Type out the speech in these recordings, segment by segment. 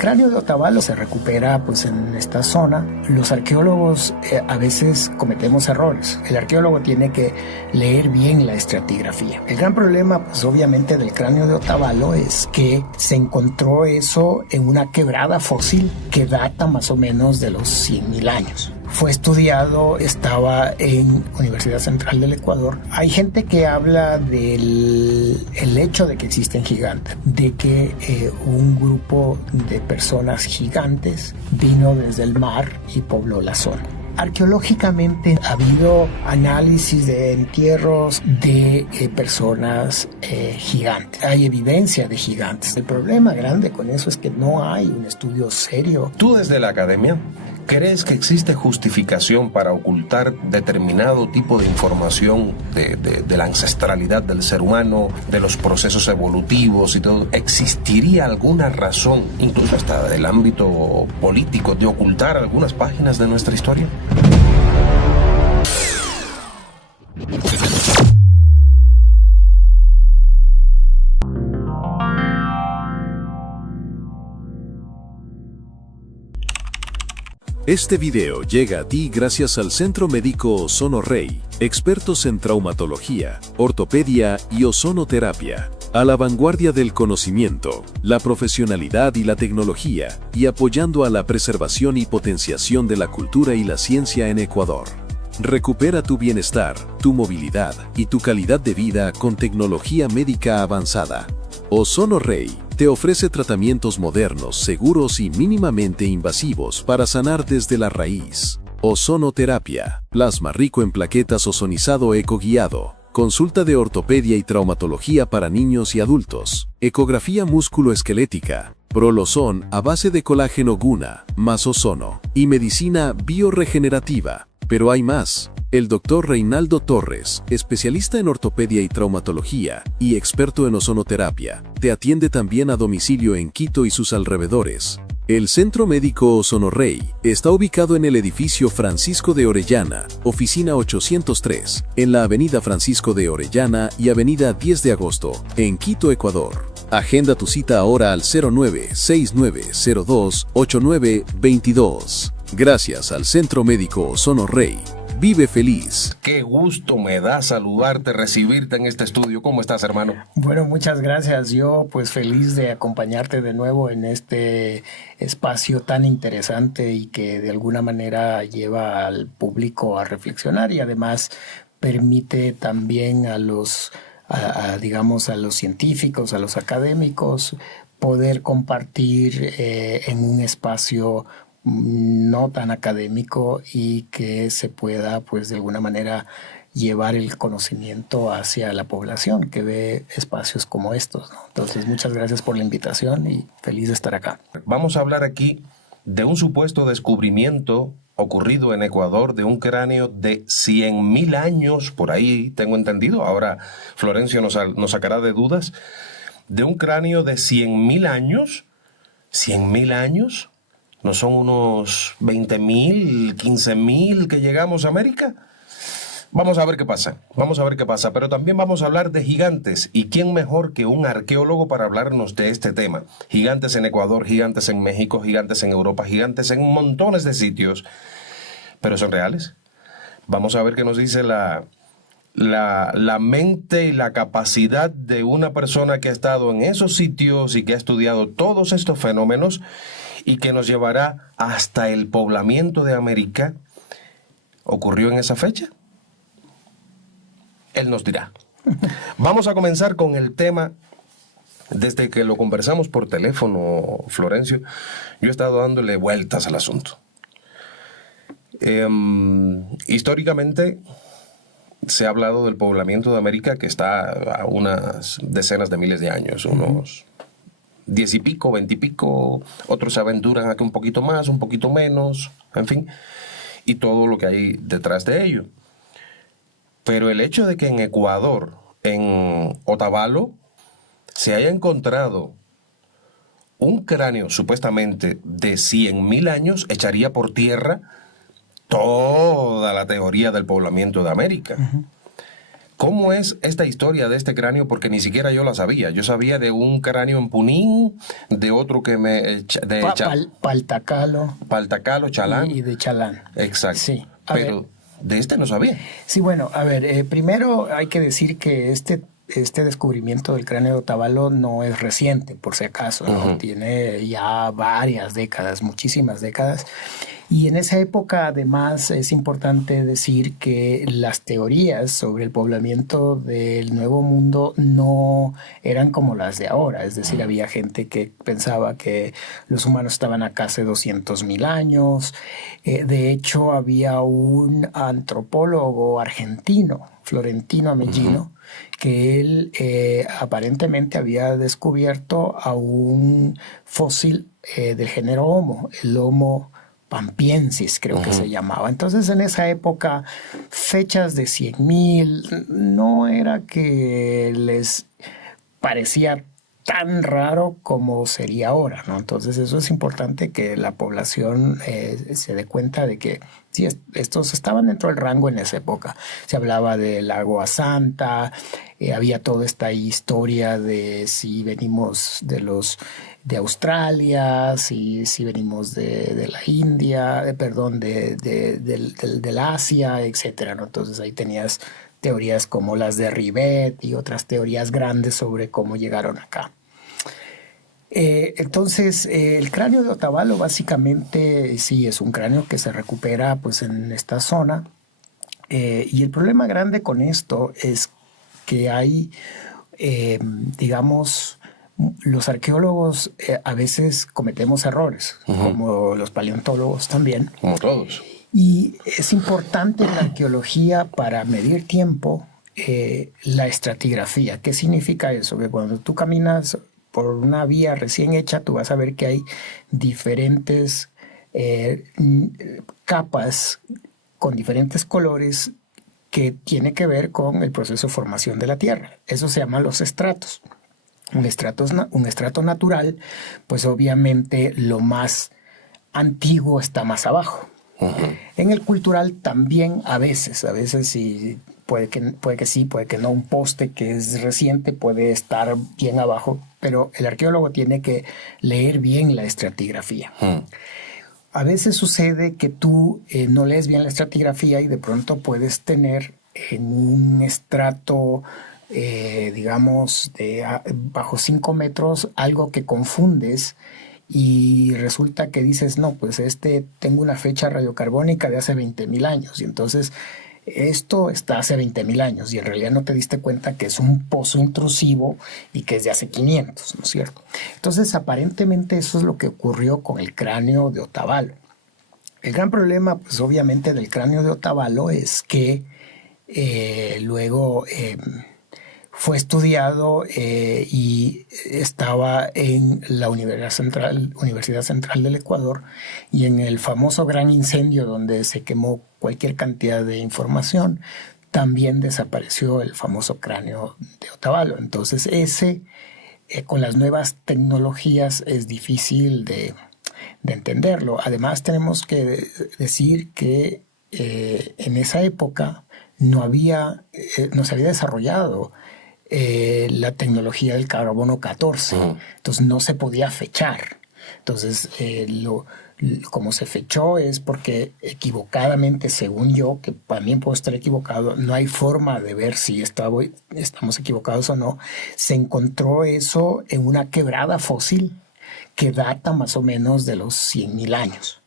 cráneo de Otavalo se recupera pues en esta zona. Los arqueólogos a veces cometemos errores. El arqueólogo tiene que leer bien la estratigrafía. El gran problema pues obviamente del cráneo de Otavalo es que se encontró eso en una quebrada fósil que data más o menos de los 100.000 años. Fue estudiado, estaba en Universidad Central del Ecuador. Hay gente que habla del hecho de que existen gigantes, de que un grupo de personas gigantes vino desde el mar y pobló la zona. Arqueológicamente ha habido análisis de entierros de personas gigantes. Hay evidencia de gigantes. El problema grande con eso es que no hay un estudio serio. ¿Tú desde la academia crees que existe justificación para ocultar determinado tipo de información de la ancestralidad del ser humano, de los procesos evolutivos y todo? ¿Existiría alguna razón, incluso hasta del ámbito político, de ocultar algunas páginas de nuestra historia? Este video llega a ti gracias al Centro Médico Ozono Rey, expertos en traumatología, ortopedia y ozonoterapia, a la vanguardia del conocimiento, la profesionalidad y la tecnología, y apoyando a la preservación y potenciación de la cultura y la ciencia en Ecuador. Recupera tu bienestar, tu movilidad y tu calidad de vida con tecnología médica avanzada. Ozono Rey te ofrece tratamientos modernos, seguros y mínimamente invasivos para sanar desde la raíz. Ozonoterapia, plasma rico en plaquetas ozonizado ecoguiado, consulta de ortopedia y traumatología para niños y adultos, ecografía músculo-esquelética, prolozón a base de colágeno guna, más ozono, y medicina bioregenerativa. Pero hay más. El Dr. Reinaldo Torres, especialista en ortopedia y traumatología y experto en ozonoterapia, te atiende también a domicilio en Quito y sus alrededores. El Centro Médico Ozono Rey está ubicado en el edificio Francisco de Orellana, oficina 803, en la avenida Francisco de Orellana y avenida 10 de agosto, en Quito, Ecuador. Agenda tu cita ahora al 0969028922. Gracias al Centro Médico Ozono Rey. Vive feliz. Qué gusto me da saludarte, recibirte en este estudio. ¿Cómo estás, hermano? Bueno, muchas gracias. Yo pues feliz de acompañarte de nuevo en este espacio tan interesante y que de alguna manera lleva al público a reflexionar y además permite también a los científicos, a los académicos, poder compartir en un espacio no tan académico y que se pueda pues de alguna manera llevar el conocimiento hacia la población que ve espacios como estos, ¿no? Entonces muchas gracias por la invitación y feliz de estar acá. Vamos a hablar aquí de un supuesto descubrimiento ocurrido en Ecuador de un cráneo de 100.000 años, por ahí tengo entendido, ahora Florencio nos sacará de dudas, de un cráneo de 100.000 años. 100.000 años. ¿No son unos 20.000, 15.000 que llegamos a América? Vamos a ver qué pasa, pero también vamos a hablar de gigantes. ¿Y quién mejor que un arqueólogo para hablarnos de este tema? Gigantes en Ecuador, gigantes en México, gigantes en Europa, gigantes en montones de sitios. ¿Pero son reales? Vamos a ver qué nos dice la mente y la capacidad de una persona que ha estado en esos sitios y que ha estudiado todos estos fenómenos y que nos llevará hasta el poblamiento de América. ¿Ocurrió en esa fecha? Él nos dirá. Vamos a comenzar con el tema. Desde que lo conversamos por teléfono, Florencio, yo he estado dándole vueltas al asunto. Históricamente se ha hablado del poblamiento de América que está a unas decenas de miles de años, unos 10 y pico, 20 y pico, otros se aventuran aquí un poquito más, un poquito menos, en fin, y todo lo que hay detrás de ello. Pero el hecho de que en Ecuador, en Otavalo, se haya encontrado un cráneo supuestamente de 100.000 años, echaría por tierra toda la teoría del poblamiento de América. ¿Cómo es esta historia de este cráneo? Porque ni siquiera yo la sabía. Yo sabía de un cráneo en Punín, de otro que me... Paltacalo, Chalán. Y de Chalán. Exacto. Sí. Pero de este no sabía. Sí, bueno, a ver, primero hay que decir que este descubrimiento del cráneo de Otavalo no es reciente, por si acaso, ¿no? Tiene ya varias décadas, muchísimas décadas. Y en esa época, además, es importante decir que las teorías sobre el poblamiento del Nuevo Mundo no eran como las de ahora. Es decir, había gente que pensaba que los humanos estaban acá hace 200,000 años. De hecho, había un antropólogo argentino, Florentino Ameghino, que él aparentemente había descubierto a un fósil del género Homo, el Homo pampiensis, creo que se llamaba. Entonces, en esa época, fechas de 100,000 no era que les parecía tan raro como sería ahora, ¿no? Entonces, eso es importante que la población se dé cuenta de que sí, estos estaban dentro del rango en esa época. Se hablaba del Agua Santa, había toda esta historia de si venimos de Australia, si venimos de la India, del Asia, etcétera, ¿no? Entonces ahí tenías teorías como las de Rivet y otras teorías grandes sobre cómo llegaron acá. Entonces, el cráneo de Otavalo básicamente sí es un cráneo que se recupera pues en esta zona. Y el problema grande con esto es que hay, digamos, los arqueólogos a veces cometemos errores, como los paleontólogos también. Como todos. Y es importante en la arqueología para medir tiempo la estratigrafía. ¿Qué significa eso? Que cuando tú caminas por una vía recién hecha, tú vas a ver que hay diferentes capas con diferentes colores que tiene que ver con el proceso de formación de la Tierra. Eso se llama los estratos. Un estrato natural, pues obviamente lo más antiguo está más abajo. En el cultural también a veces sí, puede que sí, puede que no. Un poste que es reciente puede estar bien abajo, pero el arqueólogo tiene que leer bien la estratigrafía. A veces sucede que tú no lees bien la estratigrafía y de pronto puedes tener en un estrato, digamos, bajo 5 metros, algo que confundes y resulta que dices, no, pues tengo una fecha radiocarbónica de hace 20,000 años y entonces esto está hace 20,000 años y en realidad no te diste cuenta que es un pozo intrusivo y que es de hace 500, ¿no es cierto? Entonces, aparentemente eso es lo que ocurrió con el cráneo de Otavalo. El gran problema, pues obviamente, del cráneo de Otavalo es que luego fue estudiado y estaba en la Universidad Central del Ecuador y en el famoso gran incendio donde se quemó cualquier cantidad de información, también desapareció el famoso cráneo de Otavalo. Entonces con las nuevas tecnologías es difícil de entenderlo. Además tenemos que decir que en esa época no se había desarrollado la tecnología del carbono 14, entonces no se podía fechar. Entonces como se fechó es porque equivocadamente, según yo, que también puedo estar equivocado, no hay forma de ver si estamos equivocados o no, se encontró eso en una quebrada fósil que data más o menos de los 100,000 años.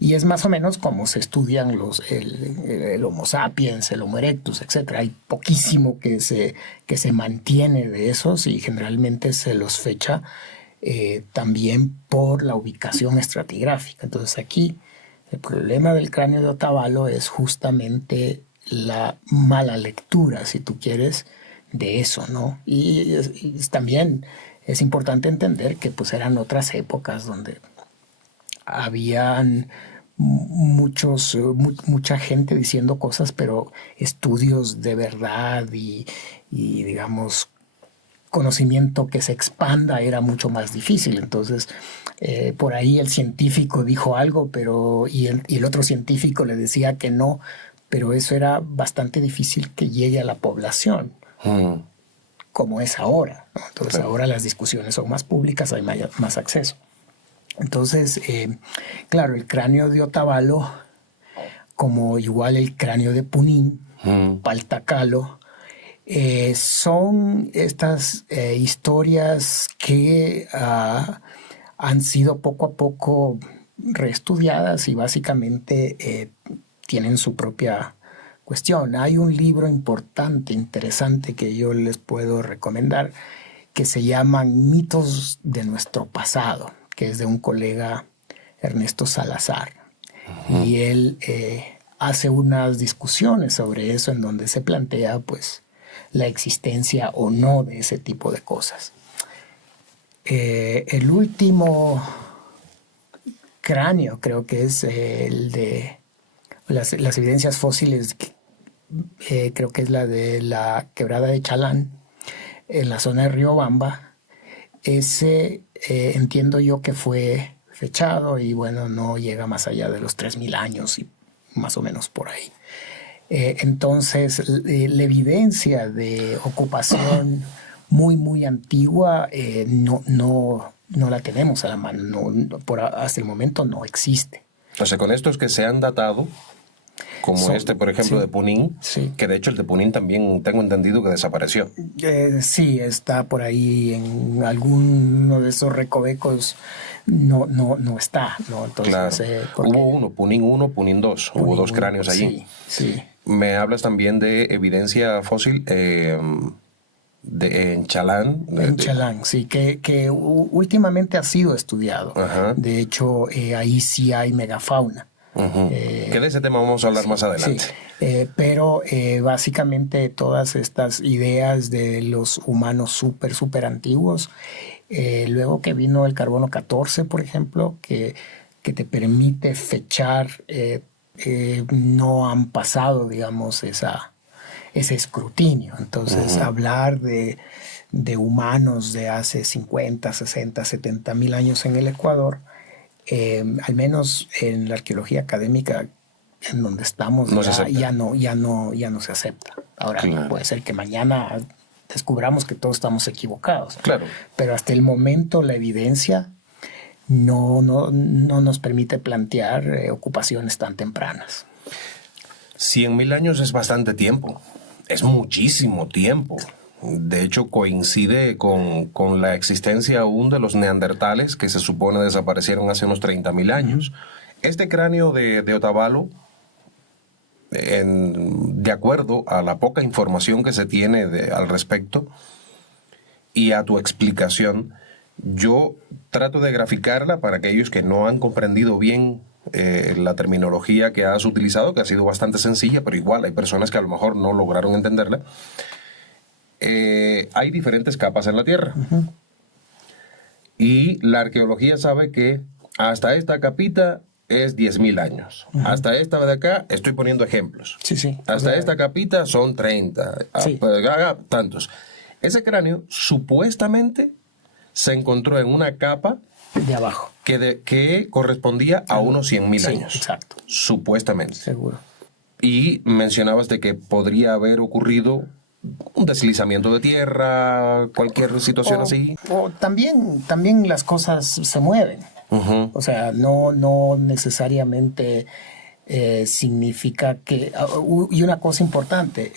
Y es más o menos como se estudian el Homo sapiens, el Homo erectus, etc. Hay poquísimo que se mantiene de esos y generalmente se los fecha también por la ubicación estratigráfica. Entonces aquí el problema del cráneo de Otavalo es justamente la mala lectura, si tú quieres, de eso, ¿no? Y también es importante entender que pues eran otras épocas donde habían mucha gente diciendo cosas, pero estudios de verdad y digamos conocimiento que se expanda era mucho más difícil. Entonces por ahí el científico dijo algo, y el otro científico le decía que no, pero eso era bastante difícil que llegue a la población, como es ahora, ¿no? Entonces ahora las discusiones son más públicas, hay más acceso. Entonces, claro, el cráneo de Otavalo, como igual el cráneo de Punín, Paltacalo, son estas historias que han sido poco a poco reestudiadas y básicamente tienen su propia cuestión. Hay un libro importante, interesante, que yo les puedo recomendar, que se llama Mitos de nuestro pasado, que es de un colega, Ernesto Salazar. Y él hace unas discusiones sobre eso en donde se plantea pues la existencia o no de ese tipo de cosas. El último cráneo creo que es el de las evidencias fósiles, creo que es la de la quebrada de Chalán, en la zona de Riobamba. Ese entiendo yo que fue fechado y bueno, no llega más allá de los 3000 años y más o menos por ahí. Entonces, la evidencia de ocupación muy antigua no la tenemos a la mano, hasta el momento no existe. Entonces, con estos que se han datado, como por ejemplo, sí, de Punín, sí. Que de hecho el de Punín también tengo entendido que desapareció. Sí, está por ahí en alguno de esos recovecos, no está, ¿no? Entonces, claro. Hubo uno, Punín 1, Punín 2, hubo dos cráneos allí. Sí. Me hablas también de evidencia fósil en Chalán. En Chalán, sí, que últimamente ha sido estudiado. Ajá. De hecho, ahí sí hay megafauna. Que de ese tema vamos a hablar más adelante. Sí, pero básicamente todas estas ideas de los humanos súper antiguos, luego que vino el carbono 14, por ejemplo, que te permite fechar, no han pasado, digamos, ese escrutinio. Entonces, hablar de humanos de hace 50, 60, 70 mil años en el Ecuador, al menos en la arqueología académica en donde estamos, ya no se acepta. Ahora, claro, puede ser que mañana descubramos que todos estamos equivocados. Claro. Pero hasta el momento la evidencia no nos permite plantear ocupaciones tan tempranas. 100.000 años es bastante tiempo, es muchísimo tiempo. De hecho, coincide con la existencia aún de los neandertales, que se supone desaparecieron hace unos 30.000 años. Este cráneo de Otavalo, de acuerdo a la poca información que se tiene al respecto y a tu explicación, yo trato de graficarla para aquellos que no han comprendido bien la terminología que has utilizado, que ha sido bastante sencilla, pero igual hay personas que a lo mejor no lograron entenderla. Hay diferentes capas en la Tierra. Y la arqueología sabe que hasta esta capita es 10.000 años. Hasta esta de acá, estoy poniendo ejemplos. Sí. Hasta esta capita son 30. Sí. Tantos. Ese cráneo supuestamente se encontró en una capa de abajo que correspondía a unos 100.000 años. Exacto. Supuestamente. Seguro. Y mencionabas de que podría haber ocurrido un deslizamiento de tierra, cualquier situación así. O también las cosas se mueven. O sea, no necesariamente significa que... Y una cosa importante,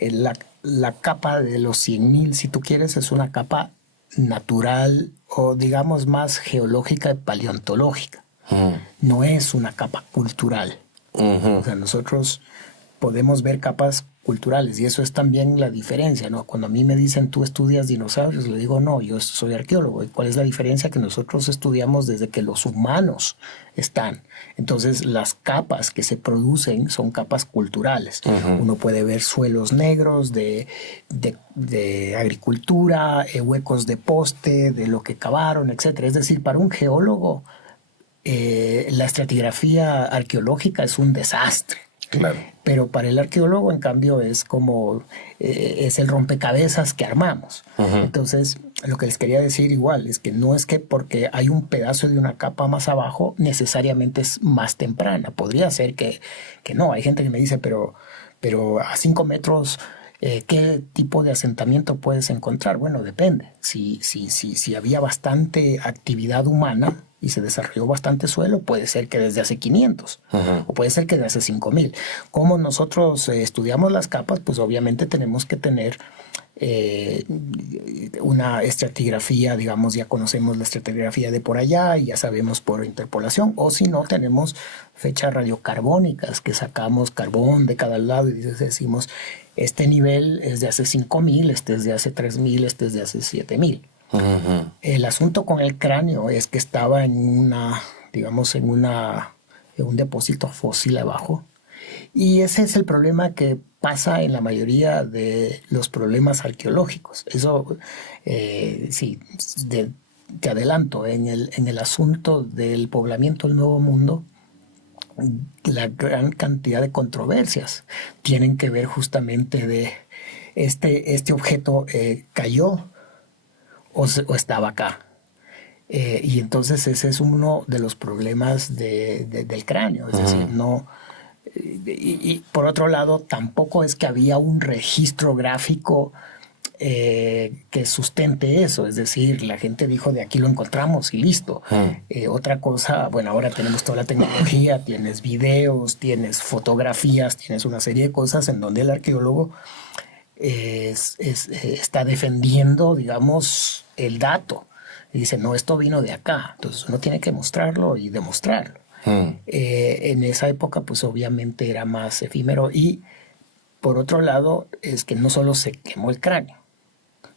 la capa de los 100.000, si tú quieres, es una capa natural o digamos más geológica y paleontológica. No es una capa cultural. O sea, nosotros podemos ver capas culturales y eso es también la diferencia, ¿no? Cuando a mí me dicen tú estudias dinosaurios, le digo no, yo soy arqueólogo. ¿Y cuál es la diferencia? Que nosotros estudiamos desde que los humanos están. Entonces las capas que se producen son capas culturales. Uno puede ver suelos negros de agricultura, huecos de poste, de lo que cavaron, etc. Es decir, para un geólogo la estratigrafía arqueológica es un desastre. Claro. Pero para el arqueólogo, en cambio, es como es el rompecabezas que armamos. Entonces, lo que les quería decir igual es que no es que porque hay un pedazo de una capa más abajo necesariamente es más temprana. Podría ser que no. Hay gente que me dice, pero a 5 metros, ¿qué tipo de asentamiento puedes encontrar? Bueno, depende. Si había bastante actividad humana y se desarrolló bastante suelo, puede ser que desde hace 500 o puede ser que desde hace 5000. Como nosotros estudiamos las capas, pues obviamente tenemos que tener una estratigrafía, digamos, ya conocemos la estratigrafía de por allá y ya sabemos por interpolación, o si no, tenemos fechas radiocarbónicas que sacamos carbón de cada lado y decimos, este nivel es de hace 5000, este es de hace 3000, este es de hace 7000. El asunto con el cráneo es que estaba en un depósito fósil abajo. Y ese es el problema que pasa en la mayoría de los problemas arqueológicos. Eso, sí, te adelanto, en el asunto del poblamiento del Nuevo Mundo, la gran cantidad de controversias tienen que ver justamente de este objeto cayó o estaba acá. Y entonces ese es uno de los problemas del cráneo, es decir, no... Y por otro lado, tampoco es que había un registro gráfico que sustente eso, es decir, la gente dijo de aquí lo encontramos y listo. Otra cosa, bueno, ahora tenemos toda la tecnología, tienes videos, tienes fotografías, tienes una serie de cosas en donde el arqueólogo está defendiendo, digamos, el dato. Y dice, no, esto vino de acá, entonces uno tiene que mostrarlo y demostrarlo. En esa época pues obviamente era más efímero y por otro lado es que no solo se quemó el cráneo,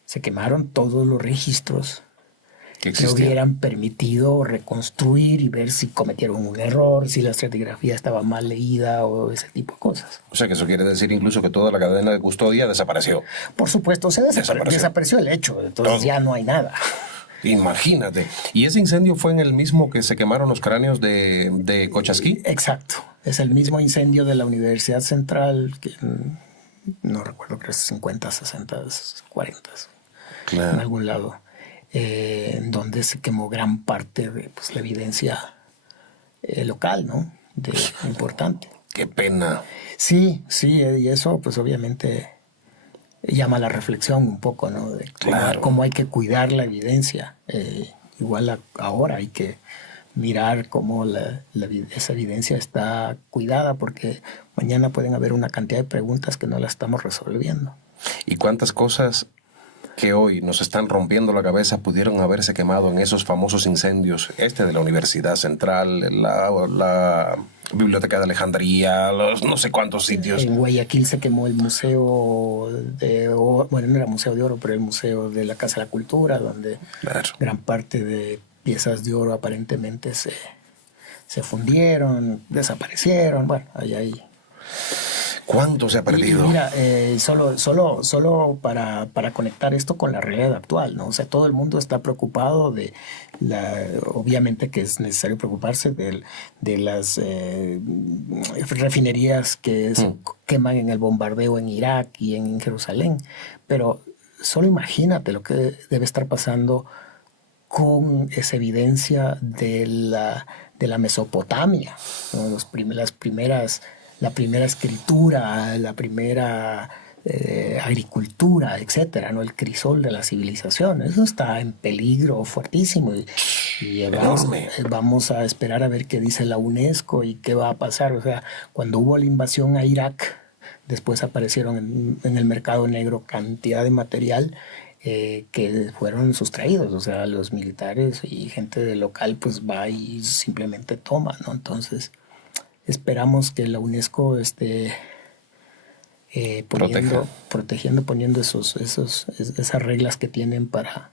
se quemaron todos los registros que hubieran permitido reconstruir y ver si cometieron un error, si la estratigrafía estaba mal leída o ese tipo de cosas. O sea que eso quiere decir incluso que toda la cadena de custodia desapareció. Por supuesto, desapareció el hecho, entonces ya no hay nada. Imagínate. ¿Y ese incendio fue en el mismo que se quemaron los cráneos de Cochasquí? Exacto. Es el mismo incendio de la Universidad Central, que no recuerdo, creo que es 50, 60, 40, claro, en algún lado, en donde se quemó gran parte de pues, la evidencia local, ¿no? Importante. Qué pena. Sí, y eso pues obviamente llama a la reflexión un poco, ¿no? De cómo hay que cuidar la evidencia. Igual ahora hay que mirar cómo esa evidencia está cuidada, porque mañana pueden haber una cantidad de preguntas que no las estamos resolviendo. ¿Y cuántas cosas que hoy nos están rompiendo la cabeza pudieron haberse quemado en esos famosos incendios? De la Universidad Central, la Biblioteca de Alejandría, los no sé cuántos sitios. En Guayaquil se quemó el museo bueno, no era Museo de Oro, pero el Museo de la Casa de la Cultura, donde gran parte de piezas de oro aparentemente se fundieron, desaparecieron. Bueno, ahí. ¿Cuánto se ha perdido? Y mira, solo para conectar esto con la realidad actual, ¿no? O sea, todo el mundo está preocupado obviamente que es necesario preocuparse de las refinerías que se queman en el bombardeo en Irak y en Jerusalén, pero solo imagínate lo que debe estar pasando con esa evidencia de la Mesopotamia, ¿no? La primera escritura, la primera agricultura, etcétera, ¿no? El crisol de la civilización. Eso está en peligro fuertísimo y vamos a esperar a ver qué dice la UNESCO y qué va a pasar. O sea, cuando hubo la invasión a Irak, después aparecieron en el mercado negro cantidad de material que fueron sustraídos. O sea, los militares y gente del local pues va y simplemente toma, ¿no? Entonces esperamos que la UNESCO esté poniendo esas reglas que tienen para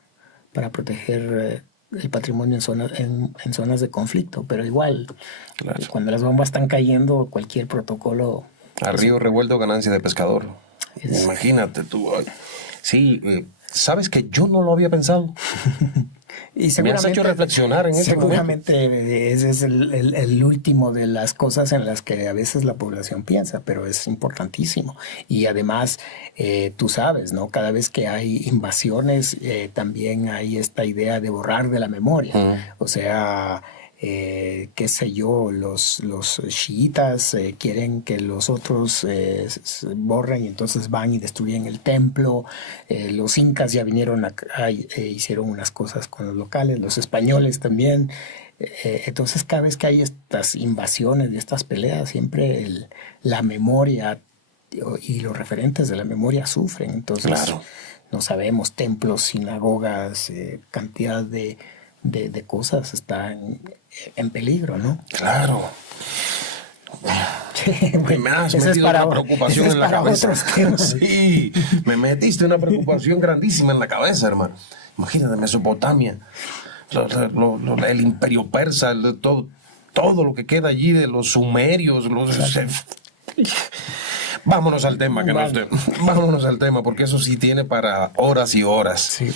proteger el patrimonio en zonas de conflicto. Pero igual, cuando las bombas están cayendo, cualquier protocolo... A río revuelto, ganancia de pescador. Imagínate tú. Sí, ¿sabes que yo no lo había pensado? Y me has hecho reflexionar en este momento. Seguramente ese es el último de las cosas en las que a veces la población piensa, pero es importantísimo. Y además, tú sabes, ¿no? Cada vez que hay invasiones, también hay esta idea de borrar de la memoria. O sea, qué sé yo, los chiitas quieren que los otros borren y entonces van y destruyen el templo. Los incas ya vinieron acá hicieron unas cosas con los locales, los españoles también. Entonces cada vez que hay estas invasiones y estas peleas, siempre la memoria y los referentes de la memoria sufren. Entonces claro, no sabemos, templos, sinagogas, cantidad de cosas están en peligro, ¿no? Claro. Bueno, me has metido una preocupación en la cabeza. Sí, me metiste una preocupación grandísima en la cabeza, hermano. Imagínate Mesopotamia, el imperio persa, todo lo que queda allí de los sumerios, Vámonos al tema, vámonos al tema, porque eso sí tiene para horas y horas. Sí.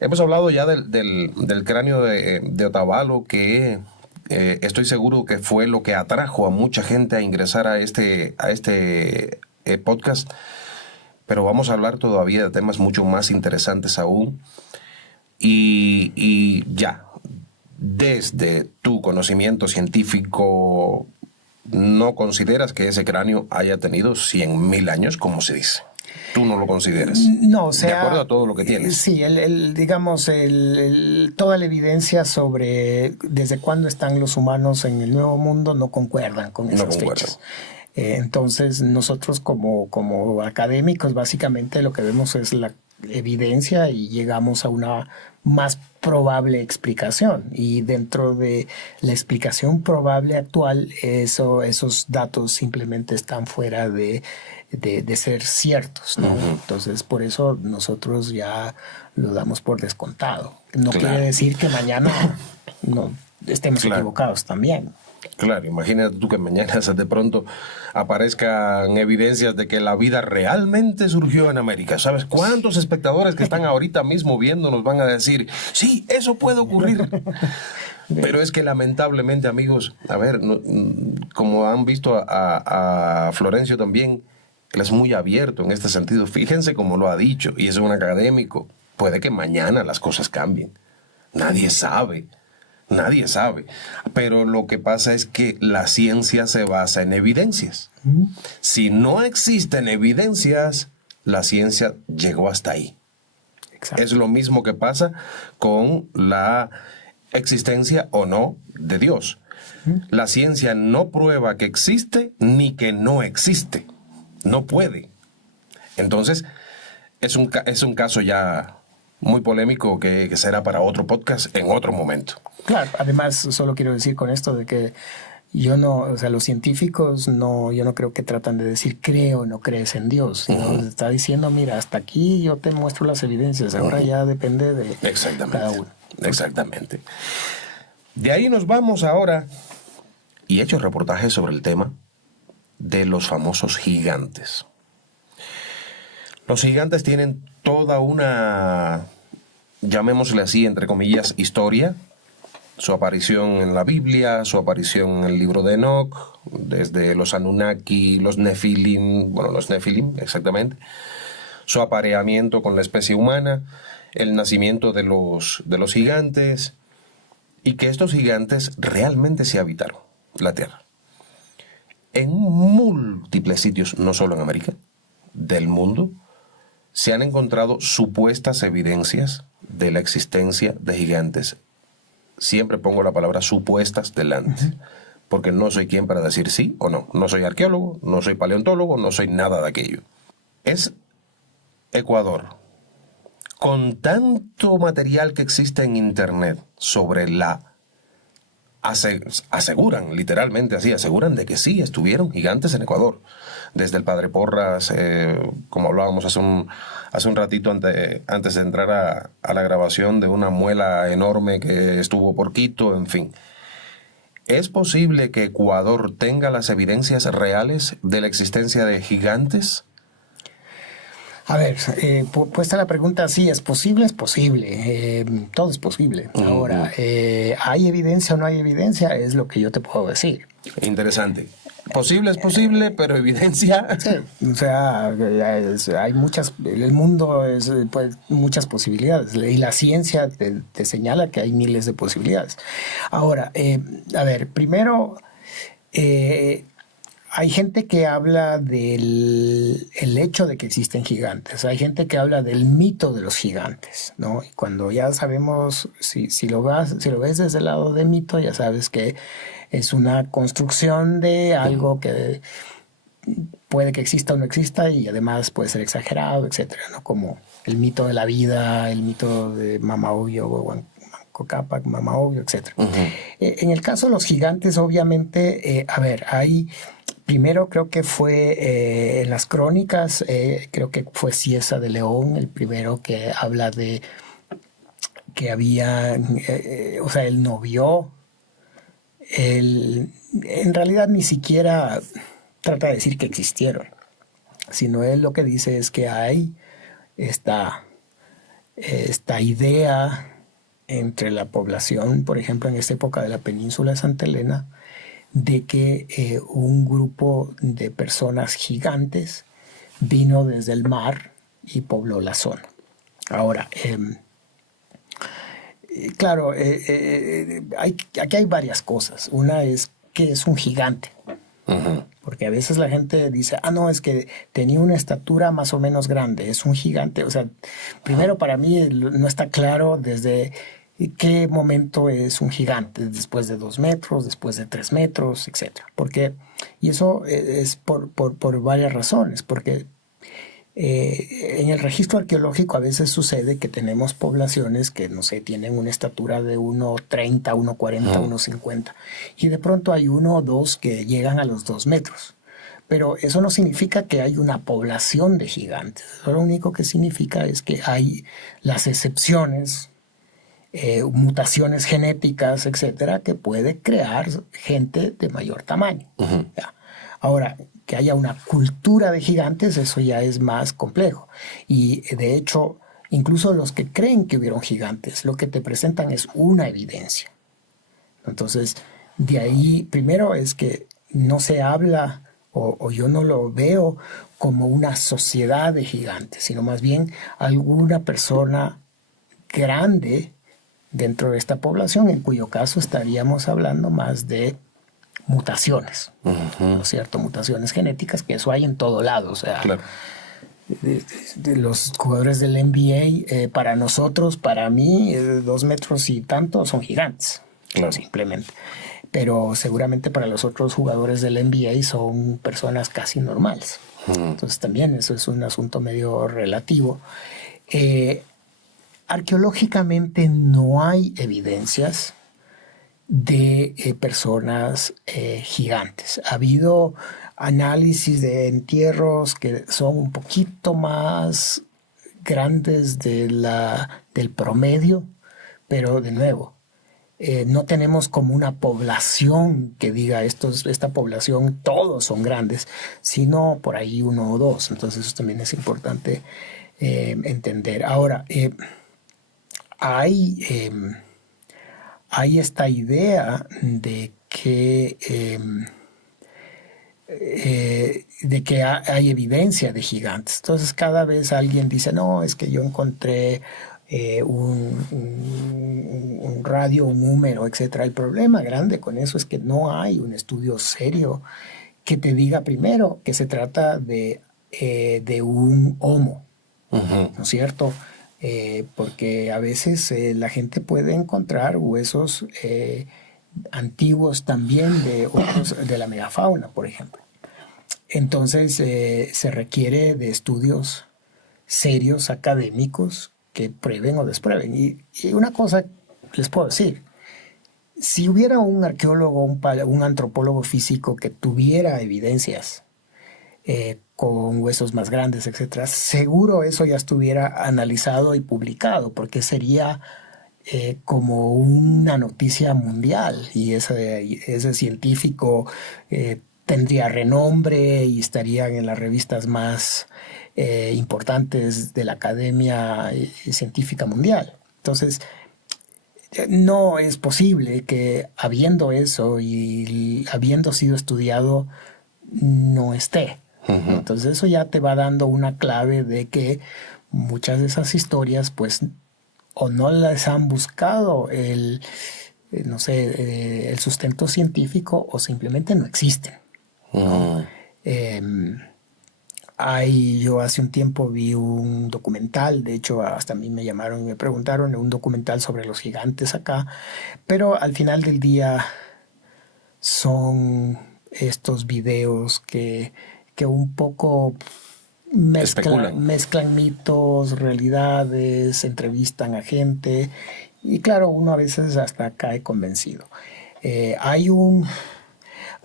Hemos hablado ya del cráneo de Otavalo, que estoy seguro que fue lo que atrajo a mucha gente a ingresar a este podcast, pero vamos a hablar todavía de temas mucho más interesantes aún. Y ya, desde tu conocimiento científico, ¿no consideras que ese cráneo haya tenido 100,000 años, como se dice? ¿Tú no lo consideras? No, o sea, de acuerdo a todo lo que tienes. Sí, digamos, toda la evidencia sobre desde cuándo están los humanos en el Nuevo Mundo no concuerdan con esas fechas. Entonces, nosotros como académicos, básicamente lo que vemos es la evidencia y llegamos a una más probable explicación. Y dentro de la explicación probable actual, esos datos simplemente están fuera de ser ciertos, ¿no? Entonces, por eso nosotros ya lo damos por descontado. No quiere decir que mañana no estemos equivocados también. Claro, imagínate tú que mañana de pronto aparezcan evidencias de que la vida realmente surgió en América. ¿Sabes cuántos espectadores que están ahorita mismo viéndonos van a decir, sí, eso puede ocurrir? Pero es que lamentablemente, amigos, a ver, como han visto a Florencio también, él es muy abierto en este sentido. Fíjense cómo lo ha dicho, y es un académico. Puede que mañana las cosas cambien. Nadie sabe. Pero lo que pasa es que la ciencia se basa en evidencias. Si no existen evidencias, la ciencia llegó hasta ahí. Exacto. Es lo mismo que pasa con la existencia o no de Dios. La ciencia no prueba que existe ni que no existe. No puede. Entonces, es un caso ya muy polémico que será para otro podcast en otro momento. Claro, además solo quiero decir con esto de que los científicos yo no creo que tratan de decir creo o no crees en Dios, sino está diciendo, mira, hasta aquí yo te muestro las evidencias, ahora ya depende de cada uno. Exactamente. De ahí nos vamos ahora, y he hecho reportajes sobre el tema de los famosos gigantes. Los gigantes tienen toda una, llamémosle así, entre comillas, historia. Su aparición en la Biblia, su aparición en el libro de Enoch, desde los Anunnaki, los Nefilim, exactamente, su apareamiento con la especie humana, el nacimiento de los gigantes, y que estos gigantes realmente se habitaron la Tierra. En múltiples sitios, no solo en América, del mundo, se han encontrado supuestas evidencias de la existencia de gigantes. Siempre pongo la palabra supuestas delante, porque no soy quien para decir sí o no. No soy arqueólogo, no soy paleontólogo, no soy nada de aquello. Es Ecuador, con tanto material que existe en internet sobre aseguran, literalmente así, aseguran de que sí, estuvieron gigantes en Ecuador. Desde el Padre Porras, como hablábamos hace un ratito antes de entrar a la grabación, de una muela enorme que estuvo por Quito, en fin. ¿Es posible que Ecuador tenga las evidencias reales de la existencia de gigantes? A ver, puesta la pregunta, sí, ¿es posible? Es posible. Todo es posible. Ahora, ¿hay evidencia o no hay evidencia? Es lo que yo te puedo decir. Interesante. Posible es posible, pero evidencia. Sí, o sea, hay muchas, el mundo es pues, muchas posibilidades y la ciencia te señala que hay miles de posibilidades. Ahora, a ver, primero, hay gente que habla del el hecho de que existen gigantes, hay gente que habla del mito de los gigantes, ¿no? Y cuando ya sabemos, si lo ves desde el lado de mito, ya sabes que es una construcción de algo que puede que exista o no exista y además puede ser exagerado, etcétera, ¿no? Como el mito de la vida, el mito de Mama Oyo, Manco Cápac, Mama Oyo, etcétera. En el caso de los gigantes, obviamente, a ver, hay... Primero creo que fue en las crónicas, creo que fue Cieza de León el primero que habla de que había, o sea, él no vio, él en realidad ni siquiera trata de decir que existieron, sino él lo que dice es que hay esta idea entre la población, por ejemplo, en esta época de la península de Santa Elena, de que un grupo de personas gigantes vino desde el mar y pobló la zona. Ahora, claro, aquí hay varias cosas. Una es que es un gigante. Porque a veces la gente dice, no, es que tenía una estatura más o menos grande, es un gigante. O sea, primero para mí no está claro desde qué momento es un gigante, después de 2 metros, después de 3 metros, etc. Porque, y eso es por varias razones, porque en el registro arqueológico a veces sucede que tenemos poblaciones que, no sé, tienen una estatura de 1,30, 1,40, 1,50 y de pronto hay 1 o 2 que llegan a los 2 metros. Pero eso no significa que hay una población de gigantes. Lo único que significa es que hay las excepciones, mutaciones genéticas, etcétera, que puede crear gente de mayor tamaño. ¿Ya? Ahora, que haya una cultura de gigantes, eso ya es más complejo. Y de hecho, incluso los que creen que hubieron gigantes, lo que te presentan es una evidencia. Entonces, de ahí, primero es que no se habla, o yo no lo veo como una sociedad de gigantes, sino más bien alguna persona grande dentro de esta población, en cuyo caso estaríamos hablando más de mutaciones, ¿no es cierto? Mutaciones genéticas, que eso hay en todo lado. O sea, claro. de los jugadores del NBA, para nosotros, para mí, 2 metros y tanto son gigantes, claro. Simplemente. Pero seguramente para los otros jugadores del NBA son personas casi normales. Entonces también eso es un asunto medio relativo. Arqueológicamente no hay evidencias de personas gigantes. Ha habido análisis de entierros que son un poquito más grandes del promedio, pero de nuevo, no tenemos como una población que diga esta población todos son grandes, sino por ahí 1 o 2. Entonces eso también es importante entender. Ahora, hay esta idea de que hay evidencia de gigantes. Entonces cada vez alguien dice, no, es que yo encontré un radio, un número, etc. El problema grande con eso es que no hay un estudio serio que te diga primero que se trata de un homo, ¿no es cierto? Porque a veces la gente puede encontrar huesos antiguos también de la megafauna, por ejemplo. Entonces se requiere de estudios serios, académicos, que prueben o desprueben. Y una cosa les puedo decir, si hubiera un arqueólogo, un antropólogo físico que tuviera evidencias con huesos más grandes, etcétera, seguro eso ya estuviera analizado y publicado, porque sería como una noticia mundial y ese científico tendría renombre y estarían en las revistas más importantes de la Academia Científica Mundial. Entonces, no es posible que habiendo eso y habiendo sido estudiado no esté. Ujú. Entonces eso ya te va dando una clave de que muchas de esas historias pues o no las han buscado no sé, el sustento científico o simplemente no existen. Mm. Yo hace un tiempo vi un documental, de hecho hasta a mí me llamaron y me preguntaron, un documental sobre los gigantes acá, pero al final del día son estos videos que un poco Especulan. mezclan mitos, realidades, entrevistan a gente y claro, uno a veces hasta cae convencido.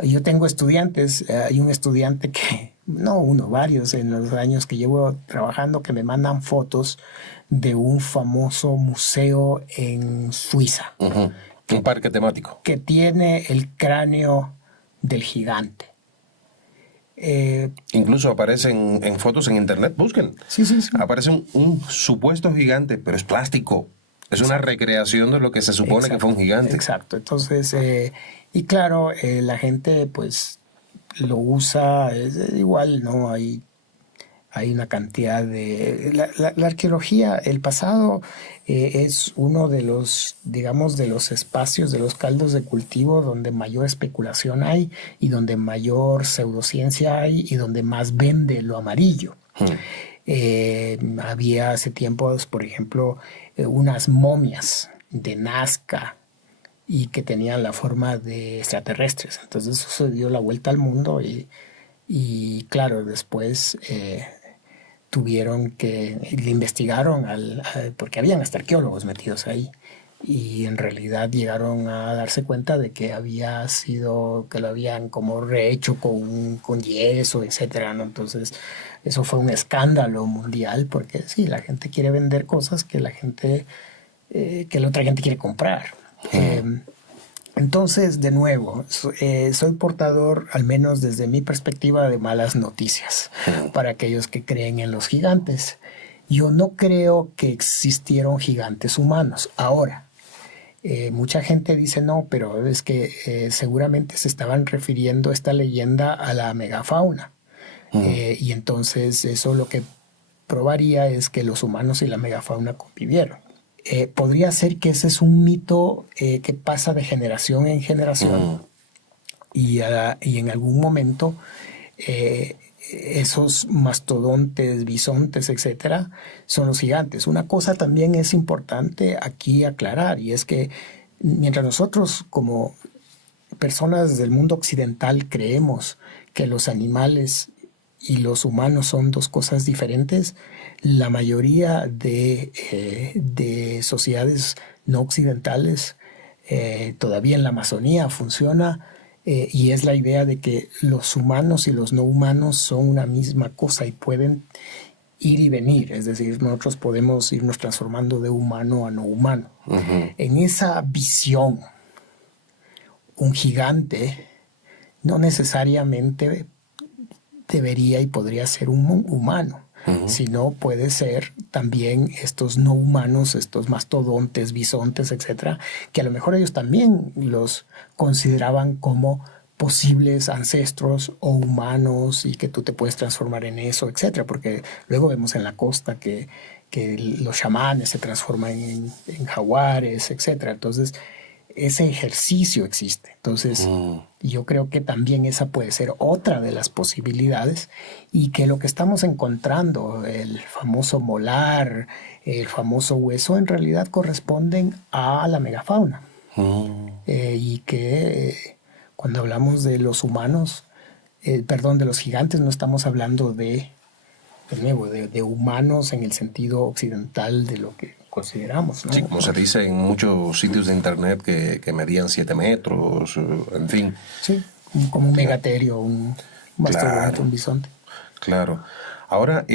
Yo tengo estudiantes, hay un estudiante que, no uno, varios en los años que llevo trabajando que me mandan fotos de un famoso museo en Suiza Ujú. Un parque temático. que tiene el cráneo del gigante. Incluso aparecen en fotos en internet, busquen. Sí, sí, sí. Aparece un supuesto gigante, pero es plástico. Es una recreación de lo que se supone que fue un gigante. Exacto. Entonces, y claro, la gente pues lo usa, es igual, ¿no? Hay una cantidad de... La arqueología, el pasado es uno de los, digamos, de los espacios, de los caldos de cultivo donde mayor especulación hay y donde mayor pseudociencia hay y donde más vende lo amarillo. Había hace tiempos, por ejemplo, unas momias de Nazca y que tenían la forma de extraterrestres. Entonces eso se dio la vuelta al mundo y claro, después tuvieron que, le investigaron porque habían hasta arqueólogos metidos ahí y en realidad llegaron a darse cuenta de que había sido, que lo habían como rehecho con yeso, etcétera, ¿no? Entonces eso fue un escándalo mundial porque sí, la gente quiere vender cosas que la gente, que la otra gente quiere comprar. Entonces, de nuevo, soy portador, al menos desde mi perspectiva, de malas noticias para aquellos que creen en los gigantes. Yo no creo que existieron gigantes humanos. Ahora, mucha gente dice no, pero es que seguramente se estaban refiriendo esta leyenda a la megafauna. Y entonces eso lo que probaría es que los humanos y la megafauna convivieron. Podría ser que ese es un mito que pasa de generación en generación y en algún momento esos mastodontes, bisontes, etcétera, son los gigantes. Una cosa también es importante aquí aclarar y es que mientras nosotros como personas del mundo occidental creemos que los animales y los humanos son dos cosas diferentes, la mayoría de sociedades no occidentales, todavía en la Amazonía funciona, y es la idea de que los humanos y los no humanos son una misma cosa y pueden ir y venir, es decir, nosotros podemos irnos transformando de humano a no humano. En esa visión, un gigante no necesariamente debería y podría ser un humano, sino puede ser también estos no humanos, estos mastodontes, bisontes, etcétera, que a lo mejor ellos también los consideraban como posibles ancestros o humanos y que tú te puedes transformar en eso, etcétera, porque luego vemos en la costa que los chamanes se transforman en jaguares, etcétera. Entonces, ese ejercicio existe. Entonces, yo creo que también esa puede ser otra de las posibilidades y que lo que estamos encontrando, el famoso molar, el famoso hueso, en realidad corresponden a la megafauna. Y que cuando hablamos de los humanos, perdón, de los gigantes, no estamos hablando de nuevo, de humanos en el sentido occidental de lo que consideramos, ¿no? Sí, como se dice en muchos sitios de internet que medían 7 metros, en fin. Sí, como un megaterio, un mastodonte, un bisonte. Claro. Ahora,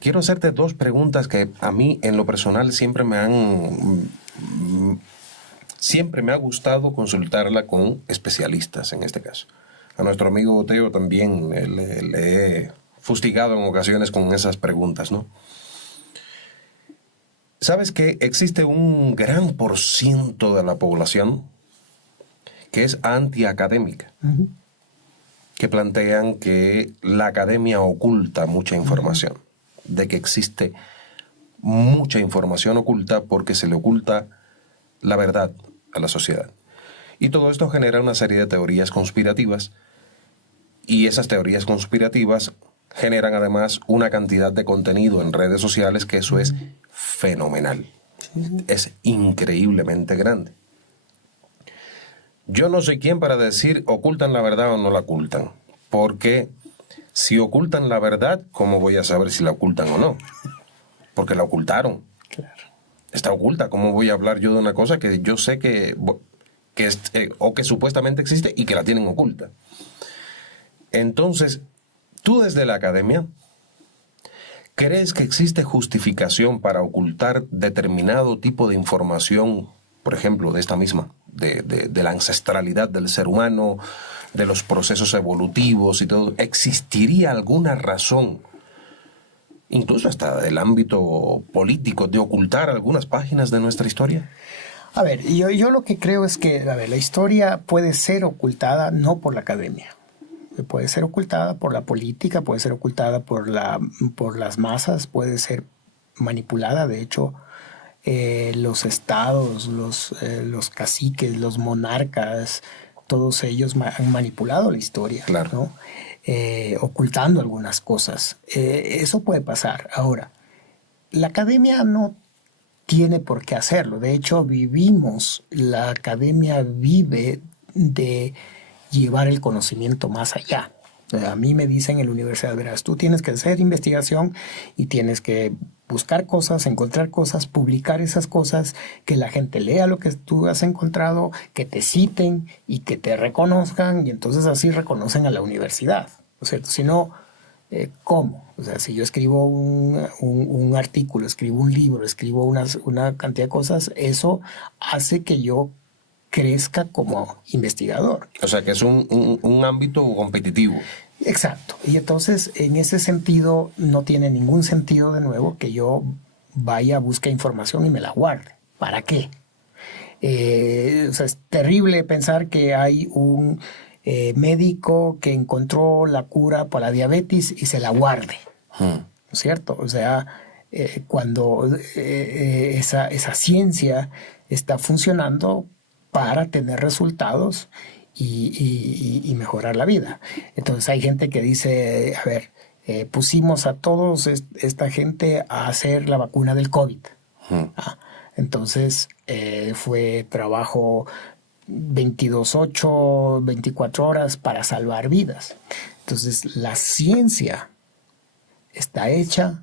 quiero hacerte dos preguntas que a mí en lo personal siempre me ha gustado consultarla con especialistas en este caso. A nuestro amigo Teo también le he fustigado en ocasiones con esas preguntas, ¿no? ¿Sabes que existe un gran por ciento de la población que es antiacadémica? Que plantean que la academia oculta mucha información, de que existe mucha información oculta porque se le oculta la verdad a la sociedad. Y todo esto genera una serie de teorías conspirativas, y esas teorías conspirativas generan además una cantidad de contenido en redes sociales que eso es fenomenal. Es increíblemente grande. Yo no soy quien para decir ocultan la verdad o no la ocultan, porque si ocultan la verdad, ¿cómo voy a saber si la ocultan o no? Porque la ocultaron. Claro. Está oculta. ¿Cómo voy a hablar yo de una cosa que yo sé que o que supuestamente existe y que la tienen oculta? Entonces, tú desde la academia, ¿crees que existe justificación para ocultar determinado tipo de información, por ejemplo, de esta misma, de la ancestralidad del ser humano, de los procesos evolutivos y todo? ¿Existiría alguna razón, incluso hasta del ámbito político, de ocultar algunas páginas de nuestra historia? A ver, yo lo que creo es que, a ver, la historia puede ser ocultada no por la academia. Puede ser ocultada por la política, puede ser ocultada por las masas, puede ser manipulada. De hecho, los estados, los caciques, los monarcas, todos ellos han manipulado la historia, claro, ¿no? Ocultando algunas cosas. Eso puede pasar. Ahora, la academia no tiene por qué hacerlo. De hecho, la academia vive de llevar el conocimiento más allá. A mí me dicen en la universidad, verás, tú tienes que hacer investigación y tienes que buscar cosas, encontrar cosas, publicar esas cosas, que la gente lea lo que tú has encontrado, que te citen y que te reconozcan, y entonces así reconocen a la universidad, ¿no es cierto? Si no, ¿cómo? O sea, si yo escribo un artículo, escribo un libro, escribo una cantidad de cosas, eso hace que yo crezca como investigador. O sea, que es un ámbito competitivo. Exacto. Y entonces, en ese sentido, no tiene ningún sentido, de nuevo, que yo vaya a buscar información y me la guarde. ¿Para qué? O sea, es terrible pensar que hay un médico que encontró la cura para la diabetes y se la guarde. ¿No es cierto? O sea, cuando esa ciencia está funcionando para tener resultados y mejorar la vida. Entonces hay gente que dice, a ver, pusimos a todos esta gente a hacer la vacuna del COVID. Entonces fue trabajo 22/8, 24 horas para salvar vidas. Entonces la ciencia está hecha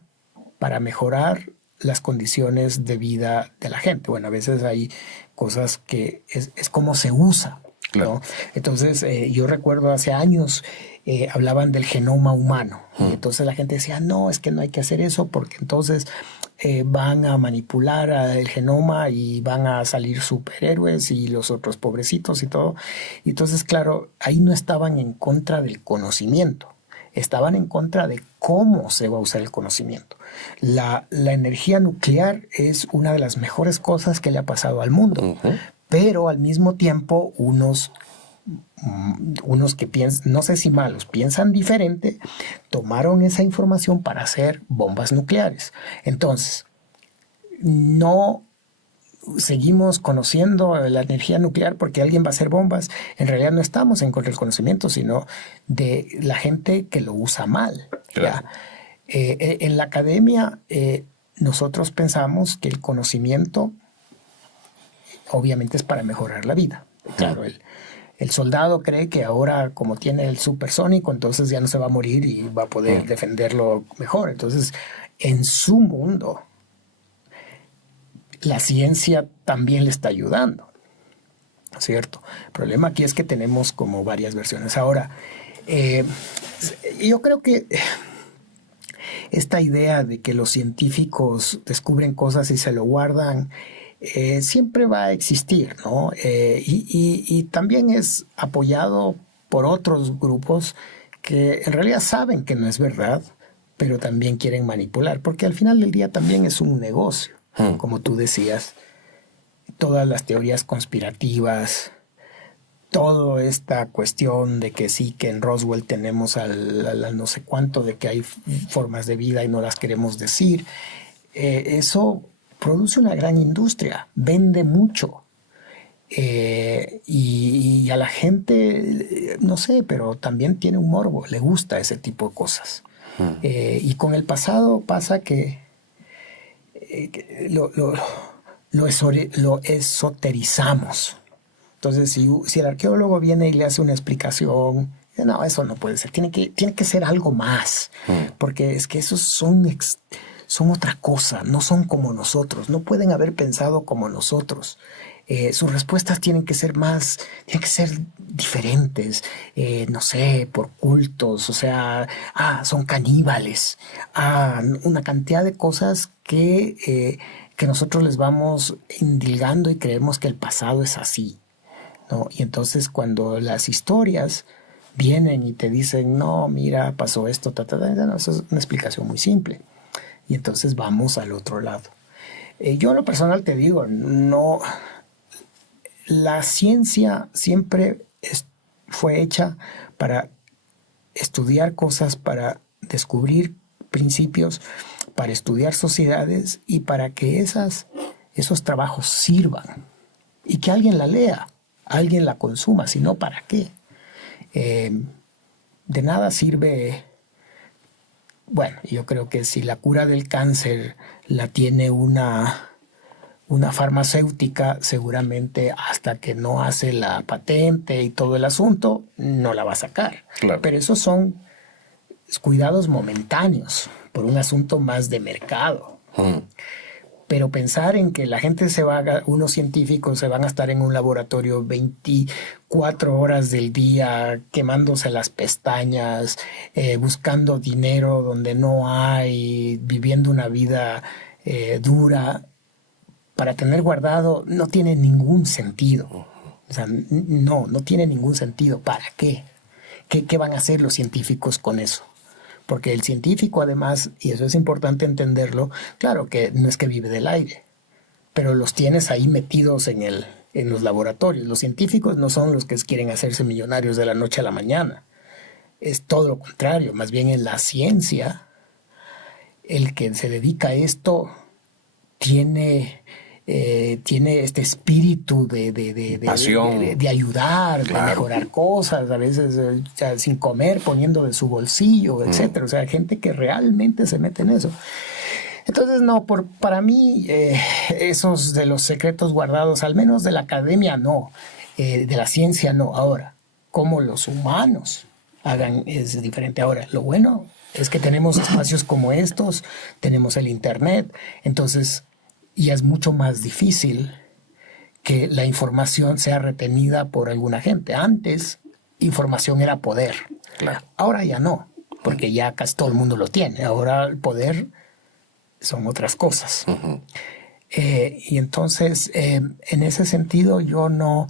para mejorar las condiciones de vida de la gente. Bueno, a veces hay cosas que es como se usa, claro, ¿no? Entonces, yo recuerdo hace años hablaban del genoma humano. Y entonces la gente decía, no, es que no hay que hacer eso porque entonces van a manipular el genoma y van a salir superhéroes y los otros pobrecitos y todo. Y entonces, claro, ahí no estaban en contra del conocimiento. Estaban en contra de cómo se va a usar el conocimiento. La energía nuclear es una de las mejores cosas que le ha pasado al mundo, pero al mismo tiempo unos que piensan, no sé si malos, piensan diferente, tomaron esa información para hacer bombas nucleares. Entonces, no seguimos conociendo la energía nuclear porque alguien va a hacer bombas. En realidad no estamos en contra del conocimiento, sino de la gente que lo usa mal. Claro. En la academia nosotros pensamos que el conocimiento obviamente es para mejorar la vida. Claro, el soldado cree que ahora, como tiene el supersónico, entonces ya no se va a morir y va a poder defenderlo mejor. Entonces, en su mundo, la ciencia también le está ayudando, ¿cierto? El problema aquí es que tenemos como varias versiones. Ahora, yo creo que esta idea de que los científicos descubren cosas y se lo guardan siempre va a existir, ¿no? Y también es apoyado por otros grupos que en realidad saben que no es verdad, pero también quieren manipular, porque al final del día también es un negocio, como tú decías. Todas las teorías conspirativas, toda esta cuestión de que sí, que en Roswell tenemos al no sé cuánto, de que hay formas de vida y no las queremos decir, eso produce una gran industria, vende mucho. Y a la gente, no sé, pero también tiene un morbo, le gusta ese tipo de cosas. Y con el pasado pasa que lo esoterizamos. Entonces, si el arqueólogo viene y le hace una explicación, no, eso no puede ser, tiene que ser algo más, porque es que esos son otra cosa, no son como nosotros, no pueden haber pensado como nosotros. Sus respuestas tienen que ser diferentes, no sé, por cultos, o sea, son caníbales, una cantidad de cosas que nosotros les vamos indilgando y creemos que el pasado es así, ¿no? Y entonces cuando las historias vienen y te dicen, no, mira, pasó esto, no, eso es una explicación muy simple. Y entonces vamos al otro lado. Yo en lo personal te digo, no, la ciencia siempre fue hecha para estudiar cosas, para descubrir principios, para estudiar sociedades y para que esos trabajos sirvan y que alguien la lea, alguien la consuma, si no, ¿para qué? De nada sirve. Bueno, yo creo que si la cura del cáncer la tiene una farmacéutica, seguramente hasta que no hace la patente y todo el asunto, no la va a sacar. Claro. Pero esos son cuidados momentáneos por un asunto más de mercado. Pero pensar en que la gente unos científicos se van a estar en un laboratorio 24 horas del día, quemándose las pestañas, buscando dinero donde no hay, viviendo una vida dura, para tener guardado, no tiene ningún sentido. O sea, no tiene ningún sentido. ¿Para qué? ¿Qué van a hacer los científicos con eso? Porque el científico, además, y eso es importante entenderlo, claro que no es que vive del aire, pero los tienes ahí metidos en los laboratorios. Los científicos no son los que quieren hacerse millonarios de la noche a la mañana. Es todo lo contrario. Más bien en la ciencia, el que se dedica a esto tiene este espíritu de pasión, de ayudar, claro, de mejorar cosas, a veces sin comer, poniendo de su bolsillo, etcétera. O sea, gente que realmente se mete en eso. Entonces, no, para mí, esos de los secretos guardados, al menos de la academia, no, de la ciencia, no. Ahora, cómo los humanos hagan es diferente. Ahora, lo bueno es que tenemos espacios como estos, tenemos el internet, entonces, y es mucho más difícil que la información sea retenida por alguna gente. Antes, información era poder. Claro. Ahora ya no, porque ya casi todo el mundo lo tiene. Ahora el poder son otras cosas. Y entonces, en ese sentido, yo no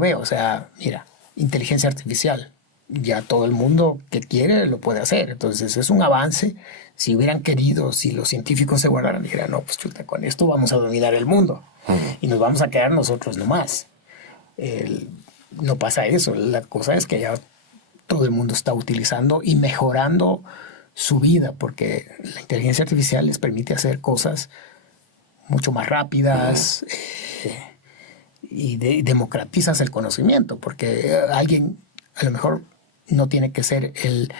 veo, o sea, mira, inteligencia artificial. Ya todo el mundo que quiere lo puede hacer. Entonces es un avance. Si hubieran querido, si los científicos se guardaran, dijeran, no, pues chuta, con esto vamos a dominar el mundo. Y nos vamos a quedar nosotros nomás. No pasa eso. La cosa es que ya todo el mundo está utilizando y mejorando su vida, porque la inteligencia artificial les permite hacer cosas mucho más rápidas y democratizas el conocimiento, porque alguien a lo mejor no tiene que ser el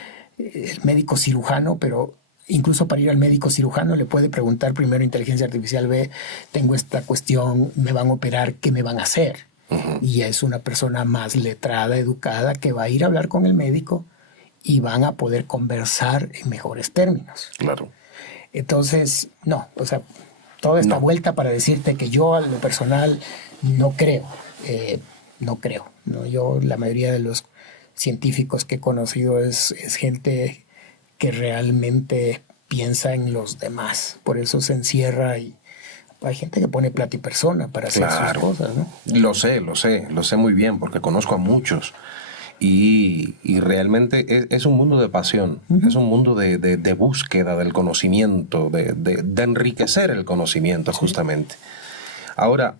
médico cirujano, pero incluso para ir al médico cirujano le puede preguntar primero inteligencia artificial, tengo esta cuestión, me van a operar, ¿qué me van a hacer? Y es una persona más letrada, educada, que va a ir a hablar con el médico y van a poder conversar en mejores términos. Claro. Entonces, no, o sea, toda esta vuelta para decirte que yo a lo personal no creo. No, yo, la mayoría de los científicos que he conocido es gente que realmente piensa en los demás. Por eso se encierra y hay gente que pone plata y persona para hacer sus cosas, ¿no? Lo sé muy bien porque conozco a muchos. Y realmente es un mundo de pasión, es un mundo de búsqueda del conocimiento, de enriquecer el conocimiento, justamente. Ahora,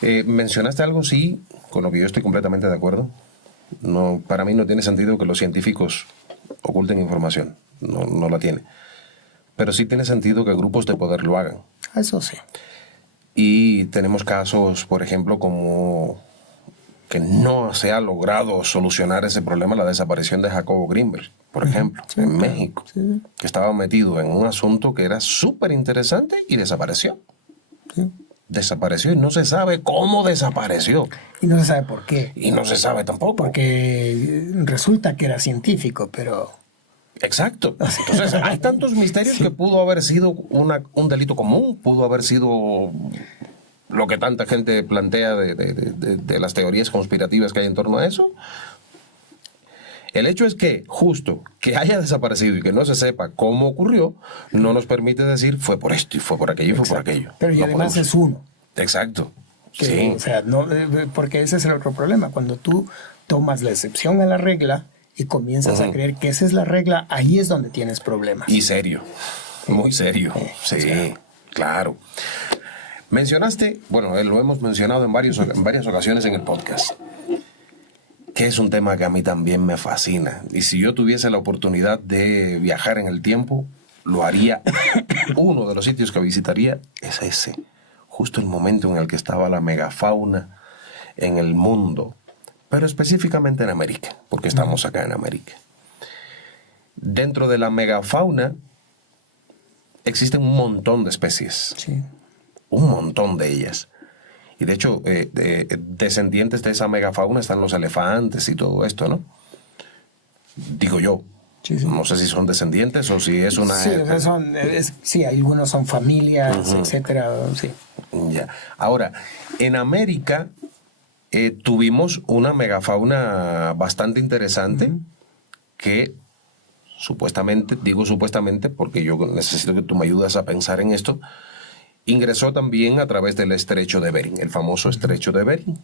mencionaste algo, sí, con lo que yo estoy completamente de acuerdo. No, para mí no tiene sentido que los científicos oculten información, no la tiene. Pero sí tiene sentido que grupos de poder lo hagan. Eso sí. Y tenemos casos, por ejemplo, como que no se ha logrado solucionar ese problema, la desaparición de Jacobo Greenberg, por ejemplo, Sí, en claro. México, Sí. que estaba metido en un asunto que era súper interesante y desapareció. Sí. Desapareció y no se sabe cómo desapareció. Y no se sabe por qué. Y no se sabe tampoco. Porque resulta que era científico, pero... Exacto. Entonces, hay tantos misterios que pudo haber sido un delito común, pudo haber sido lo que tanta gente plantea de las teorías conspirativas que hay en torno a eso. El hecho es que justo que haya desaparecido y que no se sepa cómo ocurrió, no nos permite decir fue por esto y fue por aquello y fue por aquello. Pero y No además podemos. es uno. Exacto. Que, Sí. O sea, no, porque ese es el otro problema. Cuando tú tomas la excepción a la regla y comienzas a creer que esa es la regla, ahí es donde tienes problemas. Y serio. Muy serio. Sí, claro. Mencionaste, bueno, lo hemos mencionado en varias ocasiones en el podcast, que es un tema que a mí también me fascina. Y si yo tuviese la oportunidad de viajar en el tiempo, lo haría. Uno de los sitios que visitaría es ese. Justo el momento en el que estaba la megafauna en el mundo, pero específicamente en América, porque estamos acá en América. Dentro de la megafauna existen un montón de especies. Sí. Un montón de ellas. Y de hecho, descendientes de esa megafauna están los elefantes y todo esto, ¿no? Digo yo. Sí, sí. No sé si son descendientes o si es una... Sí, o sea, sí, algunos son familias, etcétera. Sí. Ya. Ahora, en América tuvimos una megafauna bastante interesante que supuestamente, digo supuestamente porque yo necesito que tú me ayudes a pensar en esto, ingresó también a través del estrecho de Bering, el famoso estrecho de Bering,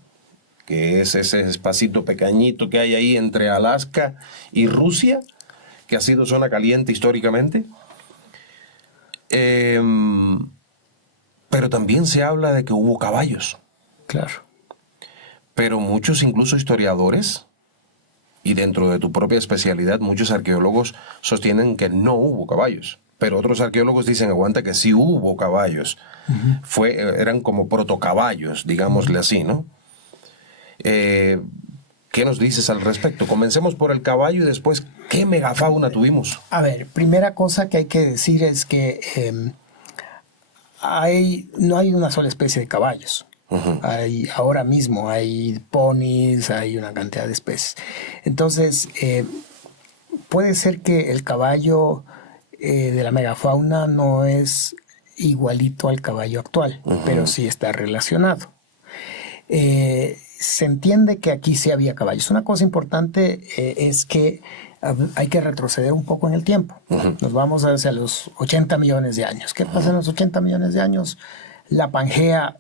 que es ese espacito pequeñito que hay ahí entre Alaska y Rusia, que ha sido zona caliente históricamente. Pero también se habla de que hubo caballos. Claro. Pero muchos, incluso historiadores, y dentro de tu propia especialidad, muchos arqueólogos sostienen que no hubo caballos. Pero otros arqueólogos dicen, aguanta, que sí hubo caballos. Eran como protocaballos, digámosle así, ¿no? ¿Qué nos dices al respecto? Comencemos por el caballo y después, ¿qué megafauna tuvimos? A ver, primera cosa que hay que decir es que no hay una sola especie de caballos. Ahora mismo hay ponis, hay una cantidad de especies. Entonces, puede ser que el caballo de la megafauna no es igualito al caballo actual, pero sí está relacionado. Se entiende que aquí sí había caballos. Una cosa importante es que hay que retroceder un poco en el tiempo. Nos vamos hacia los 80 millones de años. ¿Qué pasa en los 80 millones de años? La Pangea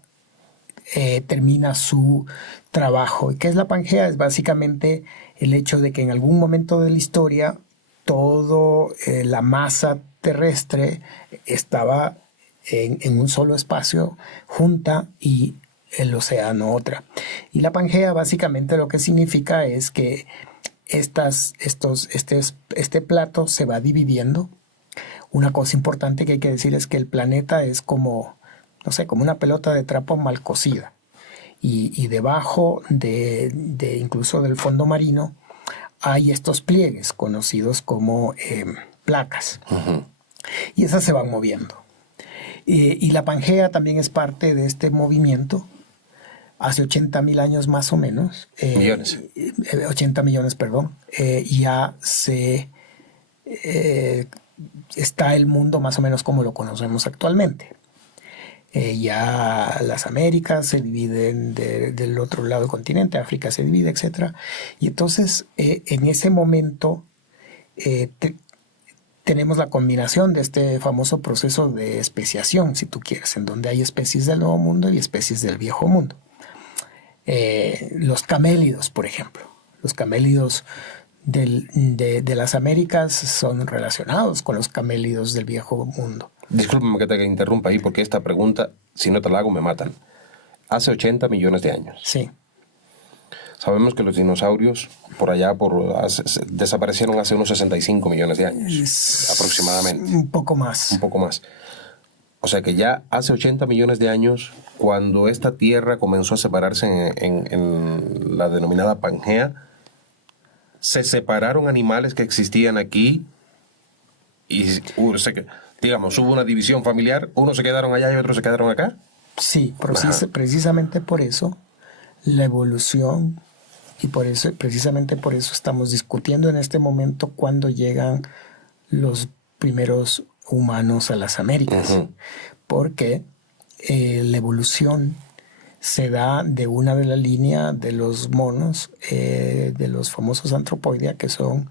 termina su trabajo. ¿Y qué es la Pangea? Es básicamente el hecho de que en algún momento de la historia toda la masa terrestre estaba en un solo espacio junta y el océano otra. Y la Pangea básicamente lo que significa es que este plato se va dividiendo. Una cosa importante que hay que decir es que el planeta es como, no sé, como una pelota de trapo mal cocida. Y debajo de incluso del fondo marino hay estos pliegues conocidos como placas. Y esas se van moviendo. Y la Pangea también es parte de este movimiento. Hace 80.000 años más o menos. Millones. 80 millones, perdón. Ya está el mundo más o menos como lo conocemos actualmente. Ya las Américas se dividen del otro lado del continente, África se divide, etc. Y entonces, en ese momento, tenemos la combinación de este famoso proceso de especiación, si tú quieres, en donde hay especies del Nuevo Mundo y especies del Viejo Mundo. Los camélidos, por ejemplo. Los camélidos de las Américas son relacionados con los camélidos del Viejo Mundo. Discúlpeme que te interrumpa ahí, porque esta pregunta, si no te la hago, me matan. Hace 80 millones de años. Sí. Sabemos que los dinosaurios desaparecieron hace unos 65 millones de años, aproximadamente. Un poco más. Un poco más. O sea que ya hace 80 millones de años, cuando esta Tierra comenzó a separarse en la denominada Pangea, se separaron animales que existían aquí y, digamos, hubo una división familiar, unos se quedaron allá y otros se quedaron acá. Sí, precisamente por eso la evolución, y precisamente por eso estamos discutiendo en este momento cuando llegan los primeros humanos a las Américas. Uh-huh. Porque la evolución se da de una de la línea de los monos, de los famosos antropoidea, que son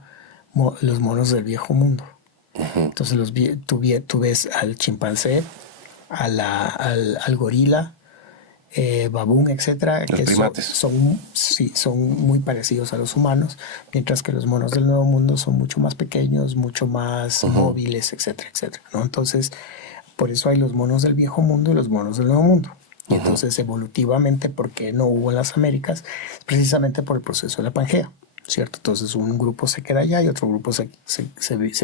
los monos del Viejo Mundo. Uh-huh. Entonces tú ves al chimpancé, al gorila, babún, etcétera, los que primates. son muy parecidos a los humanos, mientras que los monos del Nuevo Mundo son mucho más pequeños, mucho más uh-huh. móviles, etcétera, etcétera, ¿no? Entonces, por eso hay los monos del Viejo Mundo y los monos del Nuevo Mundo. Y uh-huh. entonces, evolutivamente, ¿por qué no hubo en las Américas? Precisamente por el proceso de la Pangea, ¿cierto? Entonces, un grupo se queda allá y otro grupo se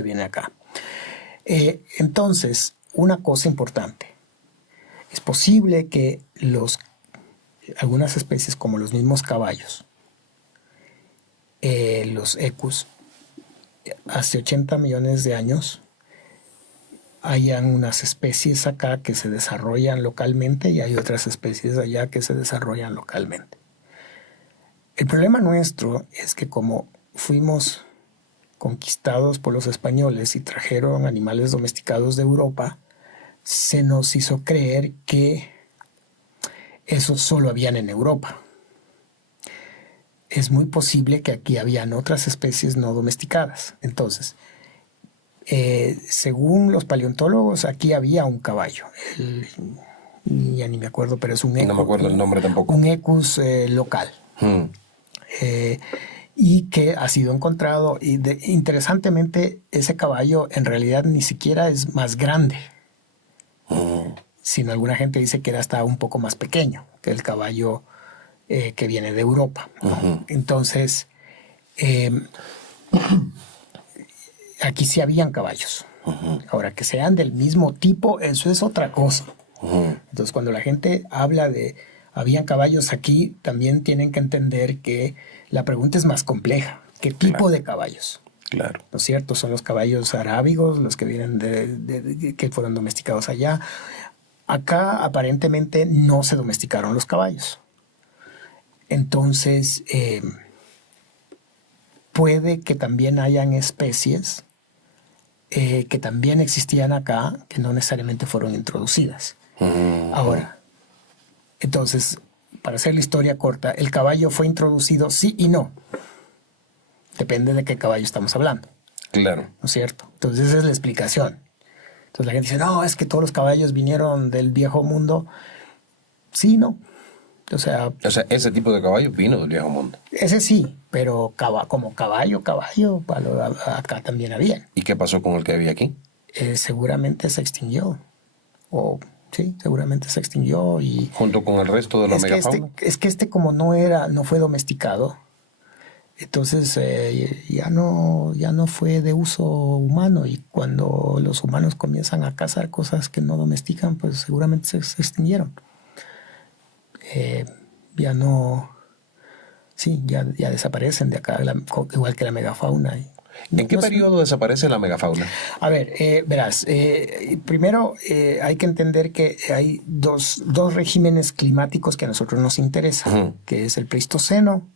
viene acá. Entonces, una cosa importante. Es posible que algunas especies, como los mismos caballos, los ecus, hace 80 millones de años, hayan unas especies acá que se desarrollan localmente y hay otras especies allá que se desarrollan localmente. El problema nuestro es que como fuimos conquistados por los españoles y trajeron animales domesticados de Europa, se nos hizo creer que esos solo habían en Europa. Es muy posible que aquí habían otras especies no domesticadas. Entonces, según los paleontólogos, aquí había un caballo. Ya ni me acuerdo, pero es un ecus. No me acuerdo el nombre tampoco. Un ecus local. Y que ha sido encontrado. Y interesantemente, ese caballo en realidad ni siquiera es más grande. Sino alguna gente dice que era hasta un poco más pequeño que el caballo que viene de Europa. Uh-huh. Entonces, aquí sí habían caballos. Uh-huh. Ahora, que sean del mismo tipo, eso es otra cosa. Uh-huh. Entonces, cuando la gente habla de habían caballos aquí, también tienen que entender que la pregunta es más compleja. ¿Qué tipo de caballos? Claro. ¿No es cierto? Son los caballos arábigos, los que vienen que fueron domesticados allá. Acá aparentemente no se domesticaron los caballos. Entonces, puede que también hayan especies que también existían acá, que no necesariamente fueron introducidas. Uh-huh. Ahora, entonces, para hacer la historia corta, el caballo fue introducido sí y no. Depende de qué caballo estamos hablando. Claro. ¿No es cierto? Entonces esa es la explicación. Entonces la gente dice, no, es que todos los caballos vinieron del Viejo Mundo. Sí, no. O sea, ese tipo de caballo vino del Viejo Mundo. Ese sí, pero como caballo, acá también había. ¿Y qué pasó con el que había aquí? Seguramente se extinguió. Sí, seguramente se extinguió. ¿Junto con el resto de la megafauna? Es que como no fue domesticado, entonces ya no fue de uso humano, y cuando los humanos comienzan a cazar cosas que no domestican, pues seguramente se extinguieron. Ya desaparecen de acá, igual que la megafauna. ¿En qué periodo desaparece la megafauna? A ver, verás, primero hay que entender que hay dos regímenes climáticos que a nosotros nos interesan, uh-huh. que es el Pleistoceno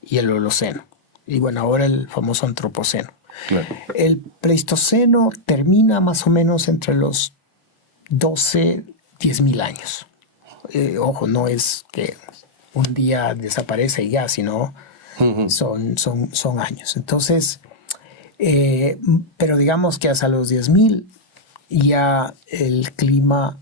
y el Holoceno. Y bueno, ahora el famoso Antropoceno. Claro. El Pleistoceno termina más o menos entre los 10.000 años. Ojo, no es que un día desaparece y ya, sino uh-huh. son años. Entonces, pero digamos que hasta los 10.000 ya el clima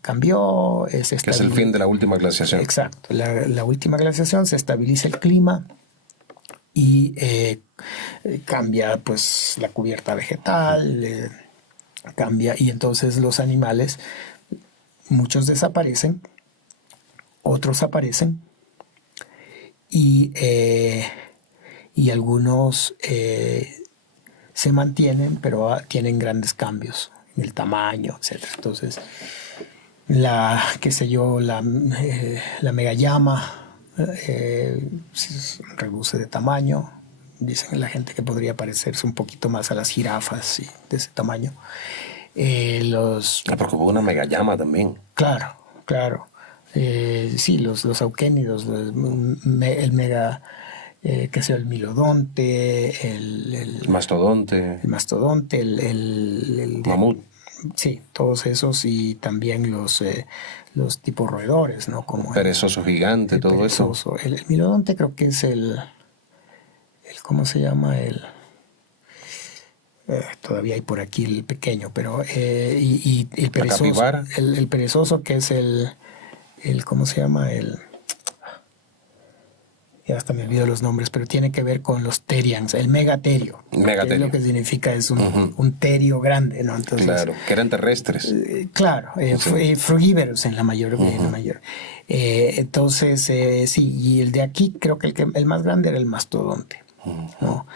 cambió. Que es el fin de la última glaciación. Exacto. La última glaciación, se estabiliza el clima y cambia pues la cubierta vegetal, cambia, y entonces los animales, muchos desaparecen, otros aparecen, y algunos se mantienen, pero tienen grandes cambios en el tamaño, etcétera. Entonces, qué sé yo, la megallama reduce de tamaño. Dicen la gente que podría parecerse un poquito más a las jirafas, de ese tamaño. Porque hubo una megallama también. Claro, claro. Sí, los auquénidos, el mega, qué sé yo, el milodonte, el mastodonte, el mamut. Sí, todos esos, y también los tipos roedores, ¿no? Como perezoso gigante, todo perezoso. eso. El milodonte creo que es ¿cómo se llama? Todavía hay por aquí el pequeño, pero y el perezoso. La capibara. El perezoso, que es ¿cómo se llama? Ya hasta me olvido los nombres, pero tiene que ver con los terians, el megaterio. Megaterio. Que lo que significa es un terio grande, ¿no? Entonces, claro, que eran terrestres. Claro, frugívoros en la mayor. Entonces, sí, y el de aquí creo que el más grande era el mastodonte, ¿no?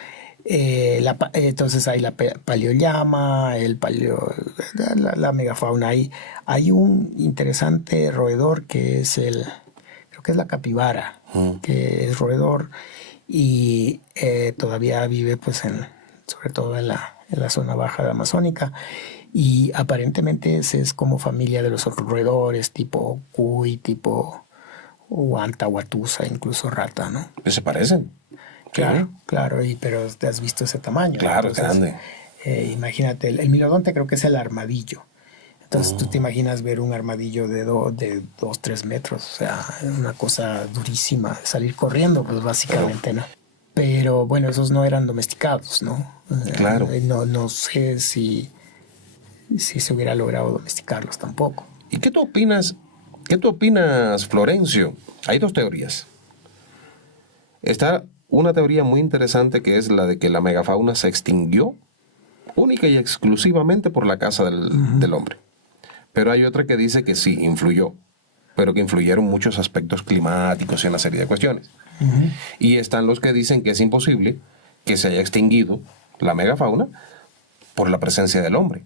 Entonces hay la paleollama, la megafauna. Hay un interesante roedor que es creo que es la capibara, que es roedor y todavía vive pues sobre todo en la zona baja de Amazónica, y aparentemente es como familia de los otros roedores tipo cuy, tipo huanta, huatusa, incluso rata, ¿no? ¿Se parecen? Claro, claro, pero te has visto ese tamaño. Claro, es grande. Imagínate, el milodonte creo que es el armadillo. Entonces tú te imaginas ver un armadillo de 2-3 metros, o sea, una cosa durísima, salir corriendo, pues básicamente, ¿no? Pero bueno, esos no eran domesticados, ¿no? Claro. No sé si se hubiera logrado domesticarlos tampoco. ¿Y qué tú opinas, Florencio? Hay dos teorías. Está una teoría muy interesante, que es la de que la megafauna se extinguió única y exclusivamente por la caza del hombre. Pero hay otra que dice que sí, influyó, pero que influyeron muchos aspectos climáticos y una serie de cuestiones. Y están los que dicen que es imposible que se haya extinguido la megafauna por la presencia del hombre.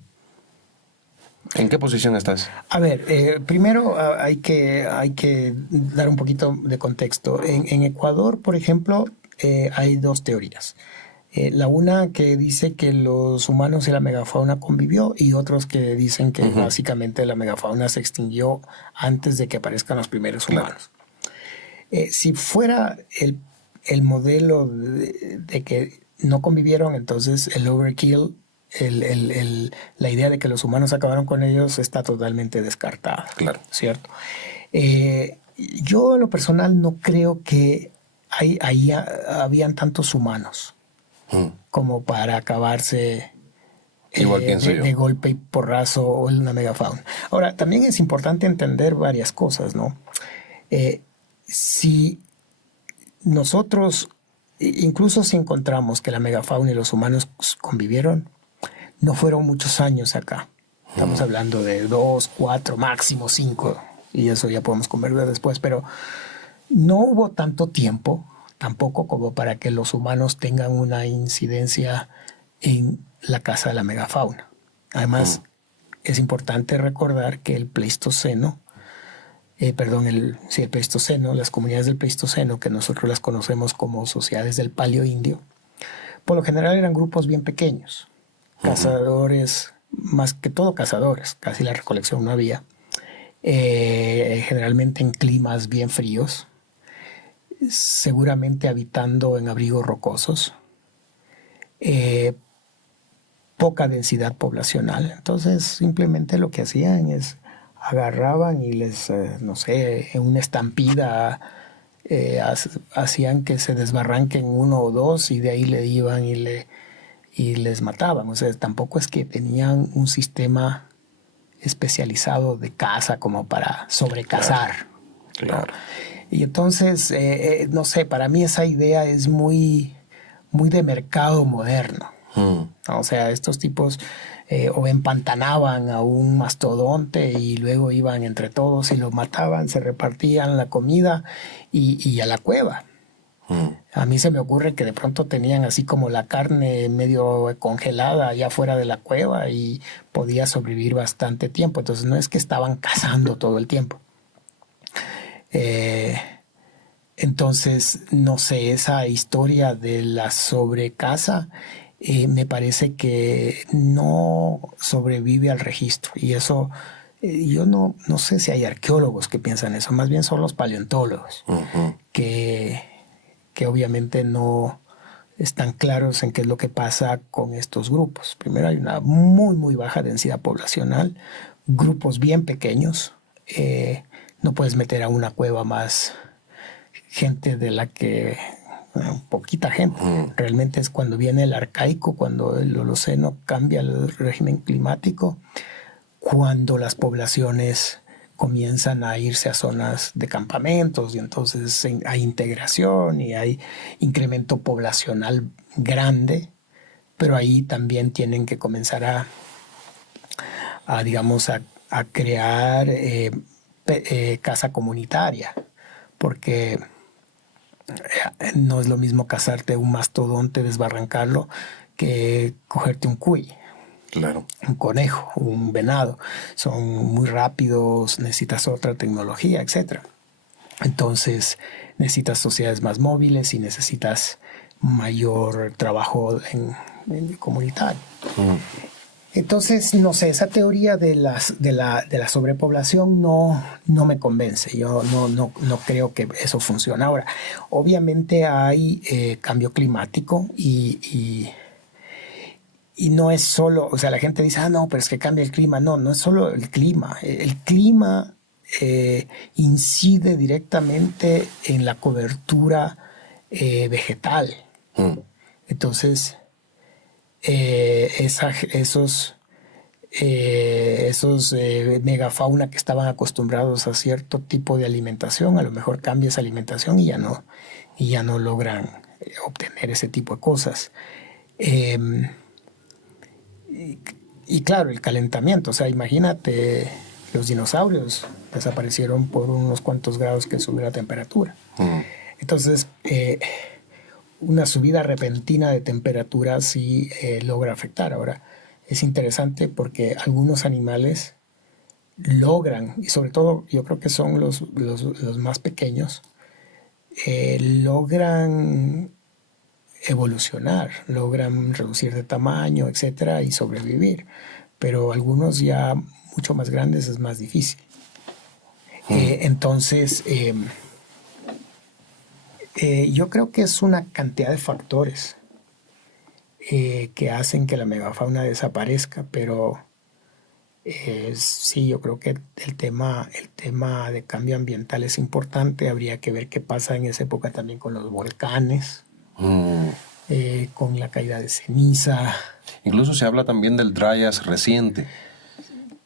¿En qué posición estás? A ver, primero hay que dar un poquito de contexto. En Ecuador, por ejemplo, hay dos teorías. La una que dice que los humanos y la megafauna convivió, y otros que dicen que básicamente la megafauna se extinguió antes de que aparezcan los primeros humanos. Si fuera el modelo de que no convivieron, entonces el overkill, la idea de que los humanos acabaron con ellos, está totalmente descartada. Claro. ¿Cierto? Yo en lo personal no creo que ahí habían tantos humanos como para acabarse de golpe y porrazo o en una megafauna. Ahora, también es importante entender varias cosas, ¿no? Si nosotros, incluso si encontramos que la megafauna y los humanos convivieron, no fueron muchos años acá. Estamos hablando de 2, 4, máximo 5, y eso ya podemos conversar después, pero no hubo tanto tiempo tampoco como para que los humanos tengan una incidencia en la caza de la megafauna. Además, es importante recordar que el Pleistoceno, el Pleistoceno, las comunidades del Pleistoceno, que nosotros las conocemos como sociedades del Paleoindio, por lo general eran grupos bien pequeños, cazadores, más que todo cazadores, casi la recolección no había, generalmente en climas bien fríos, seguramente habitando en abrigos rocosos, poca densidad poblacional. Entonces simplemente lo que hacían es agarraban y les, no sé, en una estampida hacían que se desbarranquen uno o dos, y de ahí le iban y les mataban. O sea, tampoco es que tenían un sistema especializado de caza como para sobrecazar. Claro. Y entonces, no sé, para mí esa idea es muy muy de mercado moderno. O sea, estos tipos o empantanaban a un mastodonte y luego iban entre todos y lo mataban, se repartían la comida y a la cueva. A mí se me ocurre que de pronto tenían así como la carne medio congelada allá fuera de la cueva y podía sobrevivir bastante tiempo. Entonces no es que estaban cazando todo el tiempo. Entonces, no sé, esa historia de la sobrecaza me parece que no sobrevive al registro. Y eso, yo no sé si hay arqueólogos que piensan eso, más bien son los paleontólogos, que obviamente no están claros en qué es lo que pasa con estos grupos. Primero hay una muy baja densidad poblacional, grupos bien pequeños, no puedes meter a una cueva más gente de la que poquita gente. Realmente es cuando viene el arcaico, cuando el Holoceno cambia el régimen climático, cuando las poblaciones comienzan a irse a zonas de campamentos y entonces hay integración y hay incremento poblacional grande, pero ahí también tienen que comenzar digamos, a crear casa comunitaria, porque no es lo mismo cazarte un mastodonte, desbarrancarlo, que cogerte un cuy. Claro. Un conejo, un venado. Son muy rápidos, necesitas otra tecnología, etc. Entonces necesitas sociedades más móviles y necesitas mayor trabajo en comunitario. Entonces, no sé, esa teoría de la sobrepoblación no me convence. Yo no creo que eso funcione. Ahora, obviamente hay cambio climático y no es solo, o sea, la gente dice, no, pero es que cambia el clima. No es solo el clima. El clima incide directamente en la cobertura vegetal. Entonces, esos megafauna que estaban acostumbrados a cierto tipo de alimentación, a lo mejor cambia esa alimentación y ya no logran obtener ese tipo de cosas. Y claro, el calentamiento, o sea, imagínate, los dinosaurios desaparecieron por unos cuantos grados que subió la temperatura. Entonces, una subida repentina de temperatura sí logra afectar. Ahora, es interesante porque algunos animales logran, y sobre todo yo creo que son los más pequeños, logran evolucionar, logran reducir de tamaño, etcétera, y sobrevivir. Pero algunos ya mucho más grandes es más difícil. Entonces, yo creo que es una cantidad de factores que hacen que la megafauna desaparezca, pero sí, yo creo que el tema de cambio ambiental es importante. Habría que ver qué pasa en esa época también con los volcanes, con la caída de ceniza. Incluso se habla también del Dryas reciente,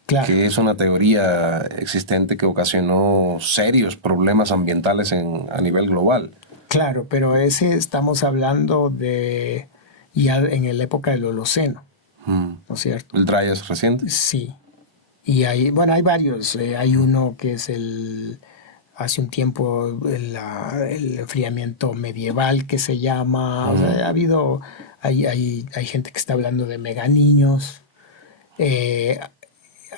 claro, que es una teoría existente que ocasionó serios problemas ambientales a nivel global. Claro, pero estamos hablando de ya en la época del Holoceno, ¿no es cierto? ¿El Dryas reciente? Sí. Y hay varios. Hay uno que es hace un tiempo el enfriamiento medieval que se llama. O sea, hay gente que está hablando de meganiños. Sí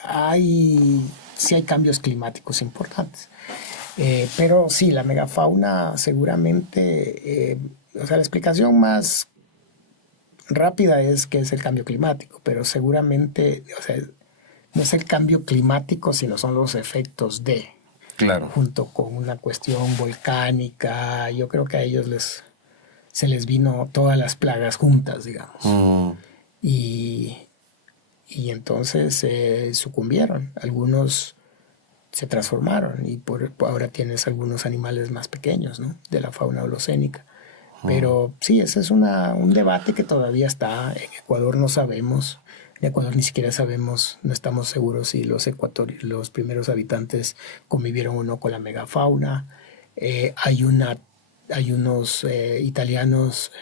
hay cambios climáticos importantes. Pero sí, la megafauna seguramente, o sea, la explicación más rápida es que es el cambio climático, pero seguramente, o sea, no es el cambio climático, sino son los efectos de. Claro. Junto con una cuestión volcánica. Yo creo que a ellos se les vino todas las plagas juntas, digamos. Y entonces sucumbieron. Algunos se transformaron y ahora tienes algunos animales más pequeños, ¿no? De la fauna holocénica. Pero sí, ese es un debate que todavía está. En Ecuador no sabemos. En Ecuador ni siquiera sabemos, no estamos seguros si los primeros habitantes convivieron o no con la megafauna. Hay unos italianos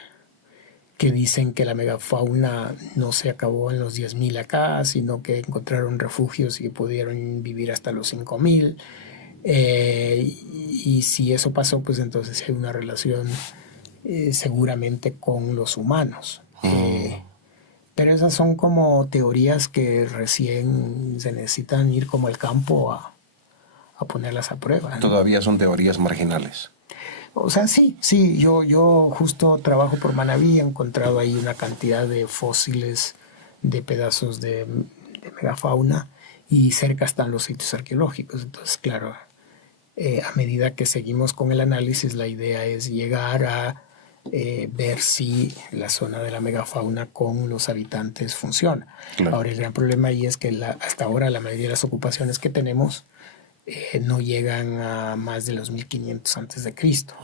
que dicen que la megafauna no se acabó en los 10.000 acá, sino que encontraron refugios y pudieron vivir hasta los 5.000. Y si eso pasó, pues entonces hay una relación seguramente con los humanos. Pero esas son como teorías que recién se necesitan ir como al campo a ponerlas a prueba, ¿no? Todavía son teorías marginales. O sea, sí, yo justo trabajo por Manabí, he encontrado ahí una cantidad de fósiles de pedazos de megafauna y cerca están los sitios arqueológicos. Entonces, claro, a medida que seguimos con el análisis, la idea es llegar a ver si la zona de la megafauna con los habitantes funciona. Claro. Ahora, el gran problema ahí es que hasta ahora la mayoría de las ocupaciones que tenemos no llegan a más de los 1500 antes de Cristo.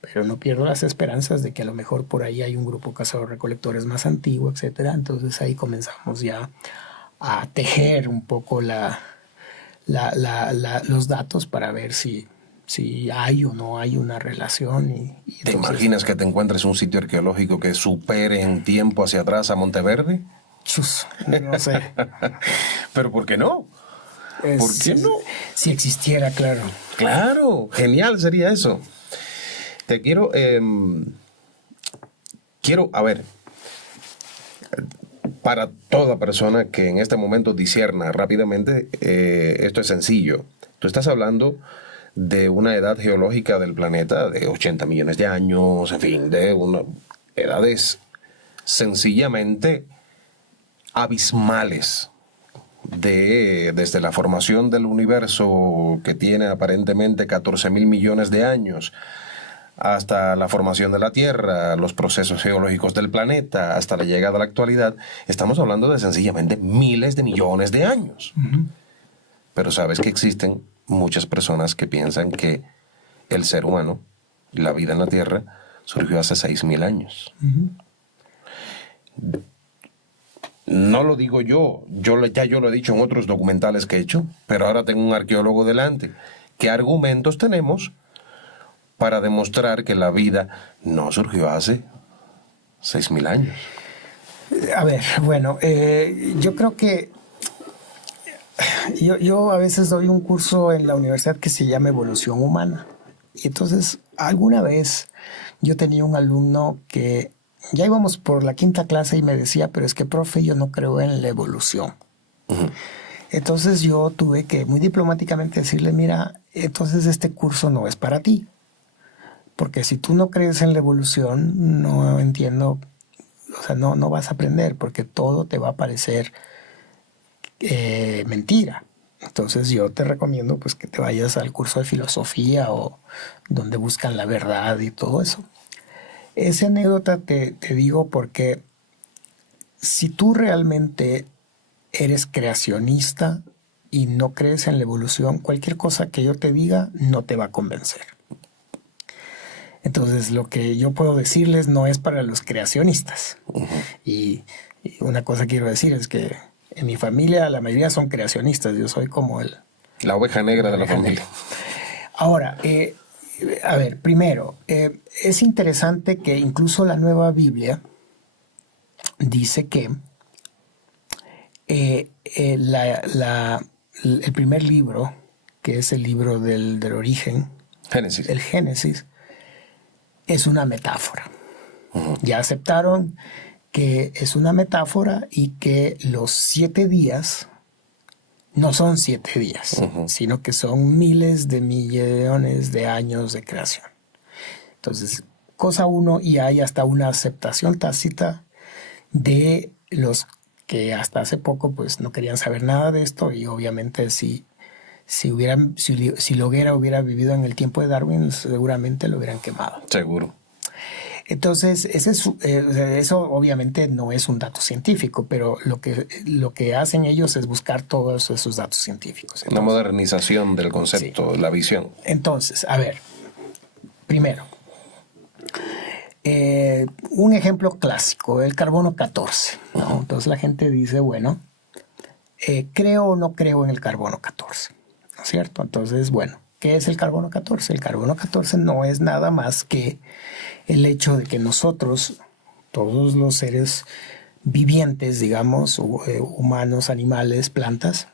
Pero no pierdo las esperanzas de que a lo mejor por ahí hay un grupo cazador-recolectores más antiguo, etcétera. Entonces ahí comenzamos ya a tejer un poco los datos para ver si hay o no hay una relación. ¿Te imaginas que te encuentres un sitio arqueológico que supere en tiempo hacia atrás a Monteverde? Chus, no sé. ¿Pero por qué no? ¿Por qué no? Si existiera, claro. Claro, genial sería eso. Te quiero, a ver, para toda persona que en este momento discierna rápidamente, esto es sencillo. Tú estás hablando de una edad geológica del planeta de 80 millones de años, en fin, de edades sencillamente abismales. Desde la formación del universo, que tiene aparentemente 14.000 millones de años, hasta la formación de la Tierra, los procesos geológicos del planeta, hasta la llegada a la actualidad, estamos hablando de sencillamente miles de millones de años. Pero sabes que existen muchas personas que piensan que el ser humano, la vida en la Tierra, surgió hace 6.000 años. No lo digo yo lo he dicho en otros documentales que he hecho, pero ahora tengo un arqueólogo delante. ¿Qué argumentos tenemos para demostrar que la vida no surgió hace 6.000 años? A ver, bueno, yo creo que yo a veces doy un curso en la universidad que se llama Evolución Humana. Y entonces, alguna vez yo tenía un alumno que ya íbamos por la 5ª clase y me decía, pero es que, profe, yo no creo en la evolución. Entonces yo tuve que muy diplomáticamente decirle, mira, entonces este curso no es para ti. Porque si tú no crees en la evolución, no entiendo, o sea, no vas a aprender, porque todo te va a parecer mentira. Entonces yo te recomiendo pues que te vayas al curso de filosofía o donde buscan la verdad y todo eso. Esa anécdota te digo porque si tú realmente eres creacionista y no crees en la evolución, cualquier cosa que yo te diga no te va a convencer. Entonces lo que yo puedo decirles no es para los creacionistas. Y una cosa quiero decir es que en mi familia la mayoría son creacionistas. Yo soy como la oveja negra de la familia. Ahora, a ver, primero, es interesante que incluso la Nueva Biblia dice que el primer libro, que es el libro del origen, Génesis. el Génesis, es una metáfora. Ya aceptaron que es una metáfora y que los 7 días no son 7 días, sino que son miles de millones de años de creación. Entonces, cosa uno, y hay hasta una aceptación tácita de los que hasta hace poco pues no querían saber nada de esto, y obviamente si Loguera hubiera vivido en el tiempo de Darwin, seguramente lo hubieran quemado. Seguro. Entonces, eso obviamente no es un dato científico, pero lo que hacen ellos es buscar todos esos datos científicos. Entonces, una modernización del concepto, sí. La visión. Entonces, a ver, primero, un ejemplo clásico, el carbono 14, ¿no? Entonces la gente dice, bueno, ¿creo o no creo en el carbono 14? ¿No es cierto? Entonces, bueno, ¿qué es el carbono 14? El carbono 14 no es nada más que el hecho de que nosotros, todos los seres vivientes, digamos, humanos, animales, plantas,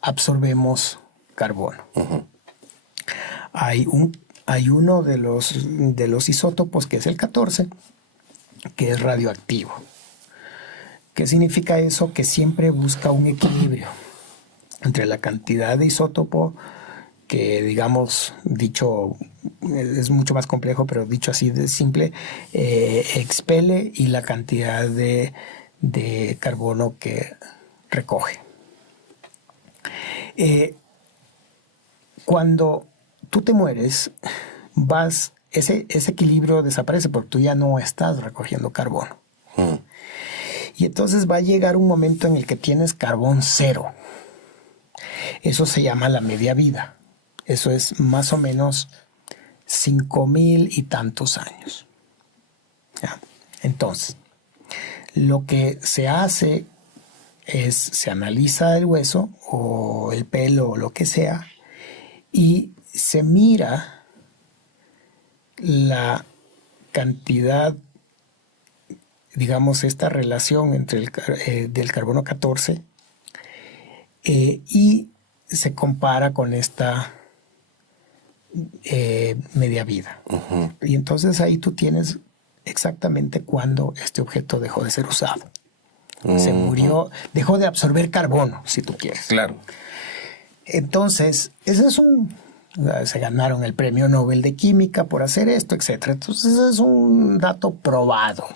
absorbemos carbono. Hay uno de los isótopos, que es el 14, que es radioactivo. ¿Qué significa eso? Que siempre busca un equilibrio entre la cantidad de isótopo, que digamos, dicho, es mucho más complejo, pero dicho así de simple, expele, y la cantidad de carbono que recoge. Cuando tú te mueres, ese equilibrio desaparece porque tú ya no estás recogiendo carbono. Y entonces va a llegar un momento en el que tienes carbón cero. Eso se llama la media vida. Eso es más o menos 5,000 y tantos años. ¿Ya? Entonces, lo que se hace es, se analiza el hueso o el pelo o lo que sea, y se mira la cantidad, digamos, esta relación entre del carbono 14, y se compara con esta media vida. Y entonces ahí tú tienes exactamente cuándo este objeto dejó de ser usado. Se murió, dejó de absorber carbono, si tú quieres. Claro. Entonces, ese es se ganaron el premio Nobel de Química por hacer esto, etc. Entonces, es un dato probado.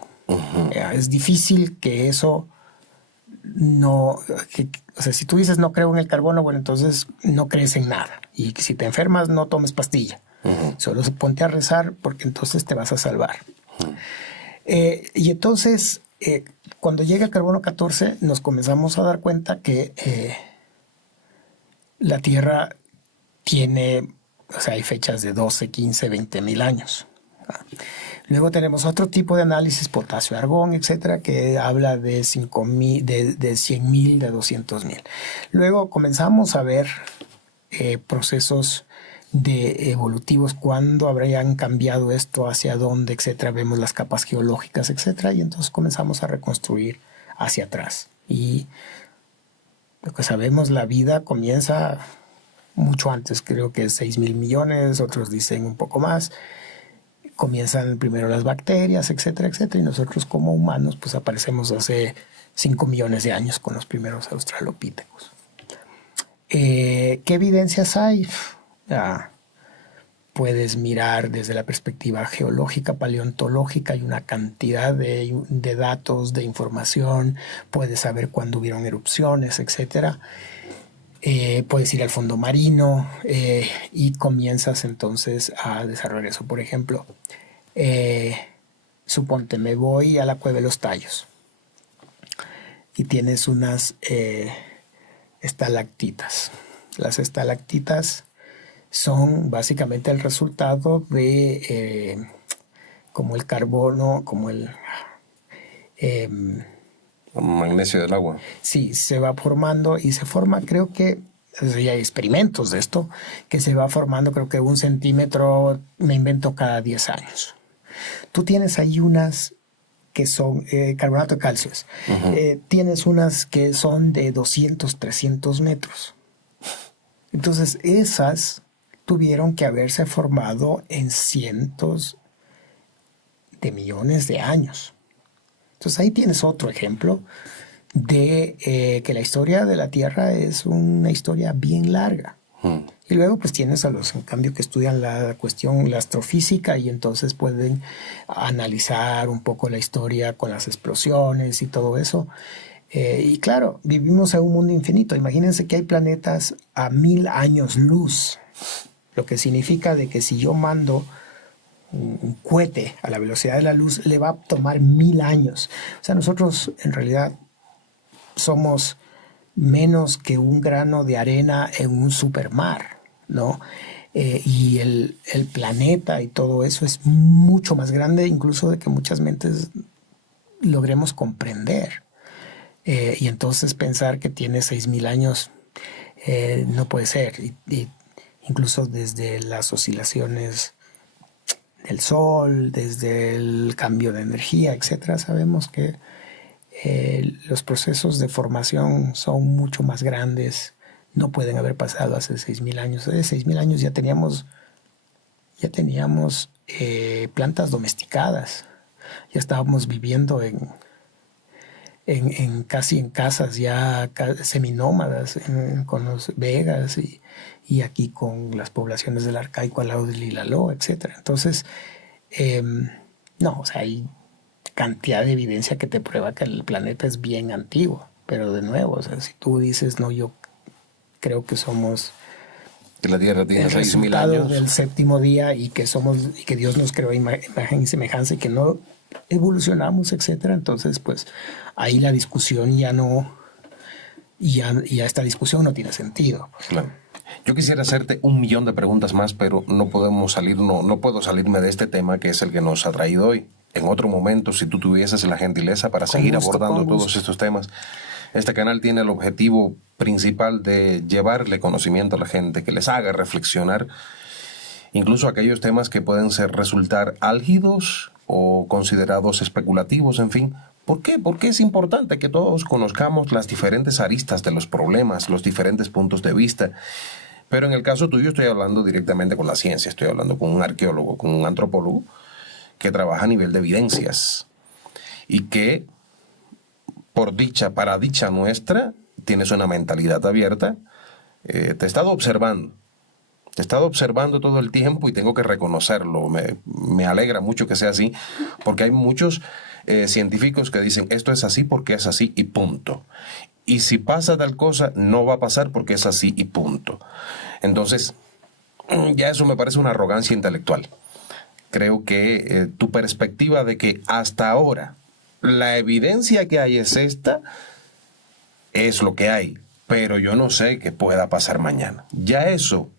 Es difícil que eso no... o sea, si tú dices no creo en el carbono, bueno, entonces no crees en nada. Y si te enfermas, no tomes pastilla. Solo ponte a rezar, porque entonces te vas a salvar. Y entonces, cuando llega el carbono 14, nos comenzamos a dar cuenta que la Tierra tiene, o sea, hay fechas de 12, 15, 20 mil años. Luego tenemos otro tipo de análisis, potasio, argón, etcétera, que habla de 5,000, de 100,000, de 200,000. Luego comenzamos a ver procesos evolutivos, cuándo habrían cambiado esto, hacia dónde, etcétera. Vemos las capas geológicas, etcétera, y entonces comenzamos a reconstruir hacia atrás. Y lo que sabemos, la vida comienza mucho antes, creo que es 6,000 millones, otros dicen un poco más. Comienzan primero las bacterias, etcétera, etcétera, y nosotros como humanos pues aparecemos hace 5 millones de años con los primeros australopithecus. ¿Qué evidencias hay? Puedes mirar desde la perspectiva geológica, paleontológica, hay una cantidad de datos, de información, puedes saber cuándo hubieron erupciones, etcétera. Puedes ir al fondo marino, y comienzas entonces a desarrollar eso. Por ejemplo, suponte, me voy a la Cueva de los Tallos y tienes unas estalactitas. Las estalactitas son básicamente el resultado de como el carbono, como el magnesio del agua. Sí, se va formando y se forma, creo que, hay experimentos de esto, que se va formando, creo que 1 centímetro, me invento, cada 10 años. Tú tienes ahí unas que son carbonato de calcio. Tienes unas que son de 200, 300 metros. Entonces, esas tuvieron que haberse formado en cientos de millones de años. Entonces ahí tienes otro ejemplo de que la historia de la Tierra es una historia bien larga. Y luego pues tienes a los, en cambio, que estudian la cuestión, la astrofísica, y entonces pueden analizar un poco la historia con las explosiones y todo eso. Y claro, vivimos en un mundo infinito. Imagínense que hay planetas a 1000 años luz, lo que significa de que si yo mando un cohete a la velocidad de la luz, le va a tomar 1000 años. O sea, nosotros en realidad somos menos que un grano de arena en un supermar, ¿no? Y el planeta y todo eso es mucho más grande, incluso de que muchas mentes logremos comprender. Y entonces pensar que tiene 6,000 años no puede ser. Y incluso desde las oscilaciones del sol, desde el cambio de energía, etcétera, sabemos que los procesos de formación son mucho más grandes, no pueden haber pasado hace 6.000 años. Hace 6.000 años ya teníamos plantas domesticadas, ya estábamos viviendo casi en casas ya seminómadas, con los vegas y aquí con las poblaciones del Arcaico al lado del Ilaló, etcétera. Entonces, no, o sea, hay cantidad de evidencia que te prueba que el planeta es bien antiguo, pero de nuevo, o sea, si tú dices, no, yo creo que somos Que la Tierra tiene el 6.000 resultado años. del séptimo día y que Dios nos creó a imagen y semejanza y que no evolucionamos, etcétera. Entonces, pues ahí la discusión ya esta discusión no tiene sentido. Claro. Yo quisiera hacerte 1.000.000 de preguntas más, pero no puedo salirme de este tema que es el que nos ha traído hoy. En otro momento, si tú tuvieses la gentileza para seguir abordando todos estos temas. Este canal tiene el objetivo principal de llevarle conocimiento a la gente, que les haga reflexionar, incluso aquellos temas que pueden resultar álgidos o considerados especulativos, en fin. ¿Por qué? Porque es importante que todos conozcamos las diferentes aristas de los problemas, los diferentes puntos de vista. Pero en el caso tuyo estoy hablando directamente con la ciencia, estoy hablando con un arqueólogo, con un antropólogo que trabaja a nivel de evidencias y que, para dicha nuestra, tienes una mentalidad abierta. Te he estado observando todo el tiempo y tengo que reconocerlo. Me alegra mucho que sea así, porque hay muchos científicos que dicen esto es así porque es así y punto. Y si pasa tal cosa, no va a pasar porque es así y punto. Entonces, ya eso me parece una arrogancia intelectual. Creo que tu perspectiva de que hasta ahora la evidencia que hay es esta, es lo que hay, pero yo no sé qué pueda pasar mañana. Ya eso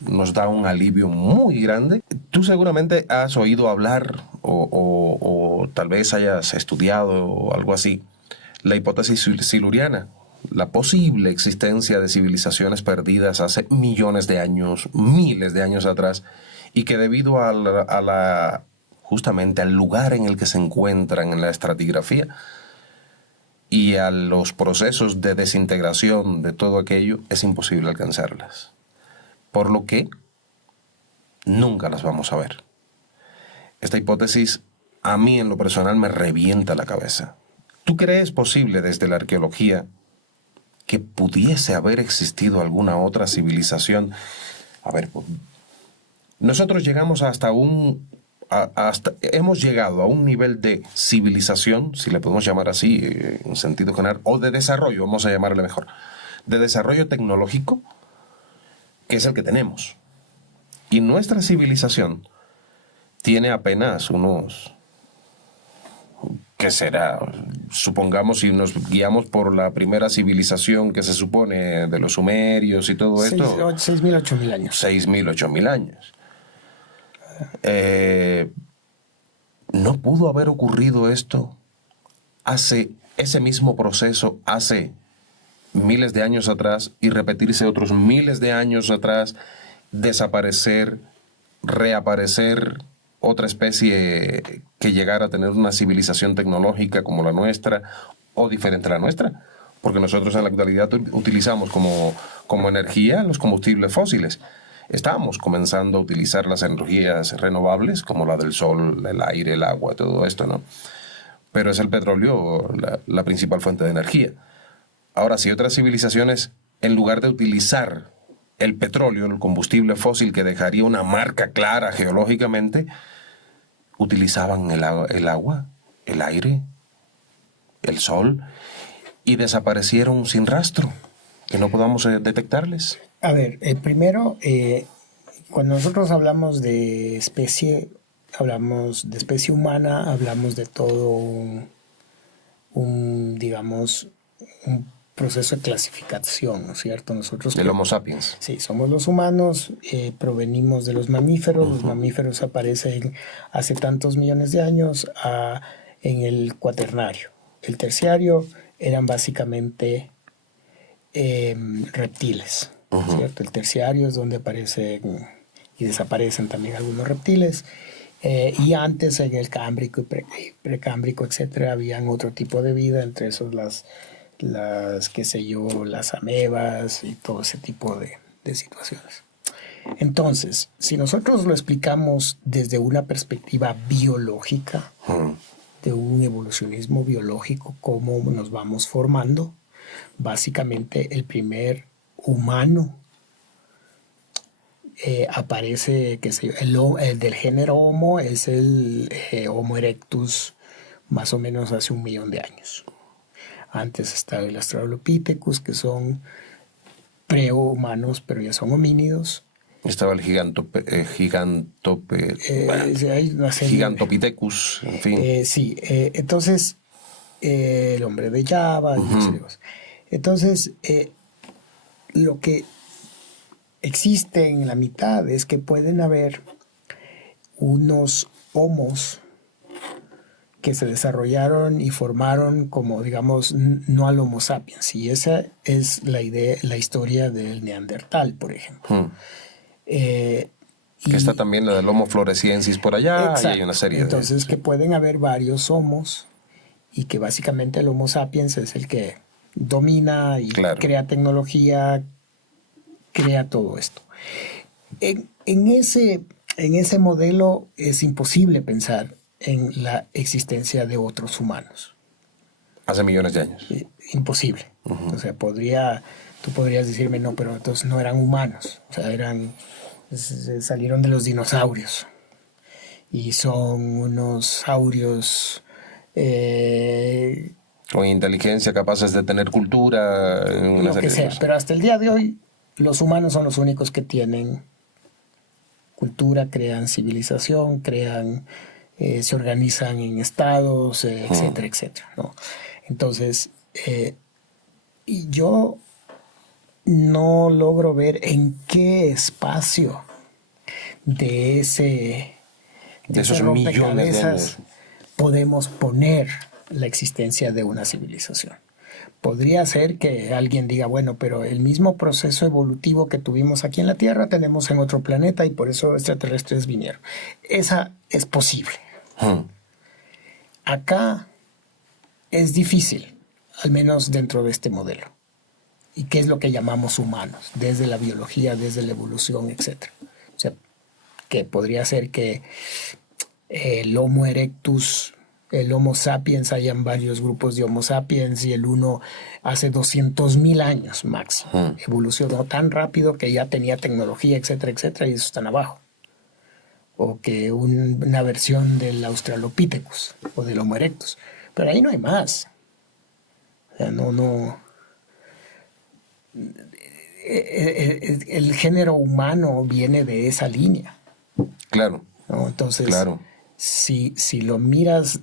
nos da un alivio muy grande. Tú seguramente has oído hablar o tal vez hayas estudiado o algo así, la hipótesis siluriana, la posible existencia de civilizaciones perdidas hace millones de años, miles de años atrás, y que debido justamente al lugar en el que se encuentran en la estratigrafía y a los procesos de desintegración de todo aquello, es imposible alcanzarlas. Por lo que nunca las vamos a ver. Esta hipótesis a mí en lo personal me revienta la cabeza. ¿Tú crees posible desde la arqueología que pudiese haber existido alguna otra civilización? A ver, nosotros llegamos hemos llegado a un nivel de civilización, si le podemos llamar así, en sentido general, o de desarrollo, vamos a llamarle mejor, de desarrollo tecnológico, que es el que tenemos. Y nuestra civilización tiene apenas unos, ¿qué será? Supongamos, si nos guiamos por la primera civilización que se supone de los sumerios y todo esto. 6.000, 8.000 años. 6.000, 8.000 años. ¿No pudo haber ocurrido esto ese mismo proceso hace miles de años atrás y repetirse otros miles de años atrás, desaparecer, reaparecer otra especie que llegara a tener una civilización tecnológica como la nuestra o diferente a la nuestra? Porque nosotros en la actualidad utilizamos como energía los combustibles fósiles. Estamos comenzando a utilizar las energías renovables como la del sol, el aire, el agua, todo esto, ¿no? Pero es el petróleo la principal fuente de energía. Ahora, si otras civilizaciones, en lugar de utilizar el petróleo, el combustible fósil que dejaría una marca clara geológicamente, utilizaban el agua, el aire, el sol, y desaparecieron sin rastro, que no podamos detectarles. A ver, primero, cuando nosotros hablamos de especie humana, hablamos de todo digamos, un proceso de clasificación, ¿no es cierto? Nosotros del Homo sapiens. Sí, somos los humanos, provenimos de los mamíferos. Los mamíferos aparecen hace tantos millones de años en el cuaternario. El terciario eran básicamente reptiles, ¿cierto? El terciario es donde aparecen y desaparecen también algunos reptiles. Y antes en el Cámbrico y Precámbrico, etcétera, habían otro tipo de vida, entre esos qué sé yo, las amebas y todo ese tipo de situaciones. Entonces, si nosotros lo explicamos desde una perspectiva biológica, de un evolucionismo biológico, cómo nos vamos formando, básicamente el primer humano aparece, qué sé yo, el del género Homo es el Homo erectus, más o menos hace 1.000.000 de años. Antes estaba el Australopithecus, que son prehumanos, pero ya son homínidos. Estaba el Gigantopithecus, en fin. Sí, entonces el hombre de Java. Entonces, lo que existe en la mitad es que pueden haber unos homos que se desarrollaron y formaron como, digamos, no al Homo sapiens. Y esa es la historia del Neandertal, por ejemplo. Que está también la del Homo floresiensis por allá. Exacto. Y hay una serie entonces que pueden haber varios homos y que básicamente el Homo sapiens es el que domina y crea tecnología, crea todo esto. En ese modelo es imposible pensar en la existencia de otros humanos. Hace millones de años. Imposible. O sea, tú podrías decirme, no, pero entonces no eran humanos. O sea, salieron de los dinosaurios. Y son unos saurios con inteligencia, capaces de tener cultura. Lo que sea. Pero hasta el día de hoy, los humanos son los únicos que tienen cultura, crean civilización, se organizan en estados, etcétera, etcétera, ¿no? Entonces, y yo no logro ver en qué espacio de esos millones de años podemos poner la existencia de una civilización. Podría ser que alguien diga, bueno, pero el mismo proceso evolutivo que tuvimos aquí en la Tierra tenemos en otro planeta y por eso extraterrestres vinieron. Esa es posible. Acá es difícil, al menos dentro de este modelo. ¿Y qué es lo que llamamos humanos? Desde la biología, desde la evolución, etc. O sea, que podría ser que el Homo erectus, el Homo sapiens, hayan varios grupos de Homo sapiens y el uno hace 200.000 años máximo. Evolucionó tan rápido que ya tenía tecnología, etcétera, etcétera, y eso están abajo. O que una versión del Australopithecus o del Homo erectus. Pero ahí no hay más. O sea, no. El género humano viene de esa línea. Claro. ¿No? Entonces, si lo miras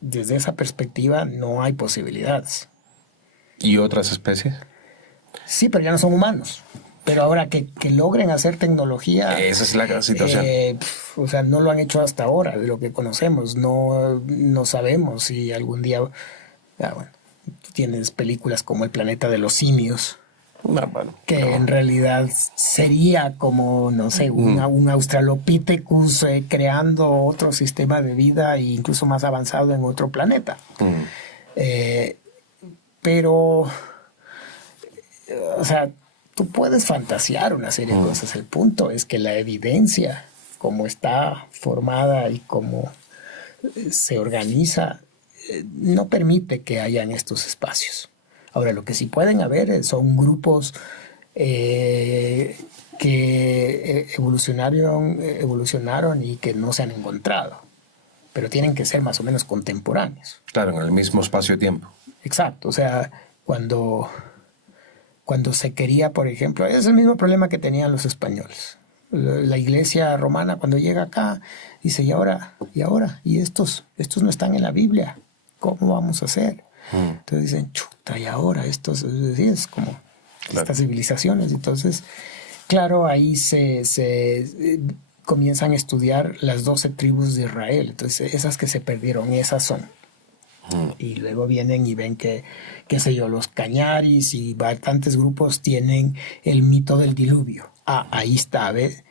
desde esa perspectiva, no hay posibilidades. ¿Y otras especies? Sí, pero ya no son humanos. Pero ahora que logren hacer tecnología... Esa es la situación. O sea, no lo han hecho hasta ahora, de lo que conocemos. No sabemos si algún día... bueno, tienes películas como El planeta de los simios, en realidad sería como, no sé, un Australopithecus creando otro sistema de vida e incluso más avanzado en otro planeta. Pero, o sea, tú puedes fantasear una serie de cosas. El punto es que la evidencia, como está formada y cómo se organiza, no permite que hayan estos espacios. Ahora, lo que sí pueden haber son grupos que evolucionaron y que no se han encontrado, pero tienen que ser más o menos contemporáneos. Claro, en el mismo espacio-tiempo. Exacto, o sea, cuando se quería, por ejemplo, es el mismo problema que tenían los españoles. La iglesia romana cuando llega acá dice, ¿y ahora? ¿Y estos no están en la Biblia? ¿Cómo vamos a hacer? Entonces dicen, chuta, y ahora estos, es como estas civilizaciones. Entonces, claro, ahí se comienzan a estudiar las 12 tribus de Israel. Entonces, esas que se perdieron, esas son. Y luego vienen y ven que, qué sé yo, los cañaris y bastantes grupos tienen el mito del diluvio. Ahí está, ¿ves?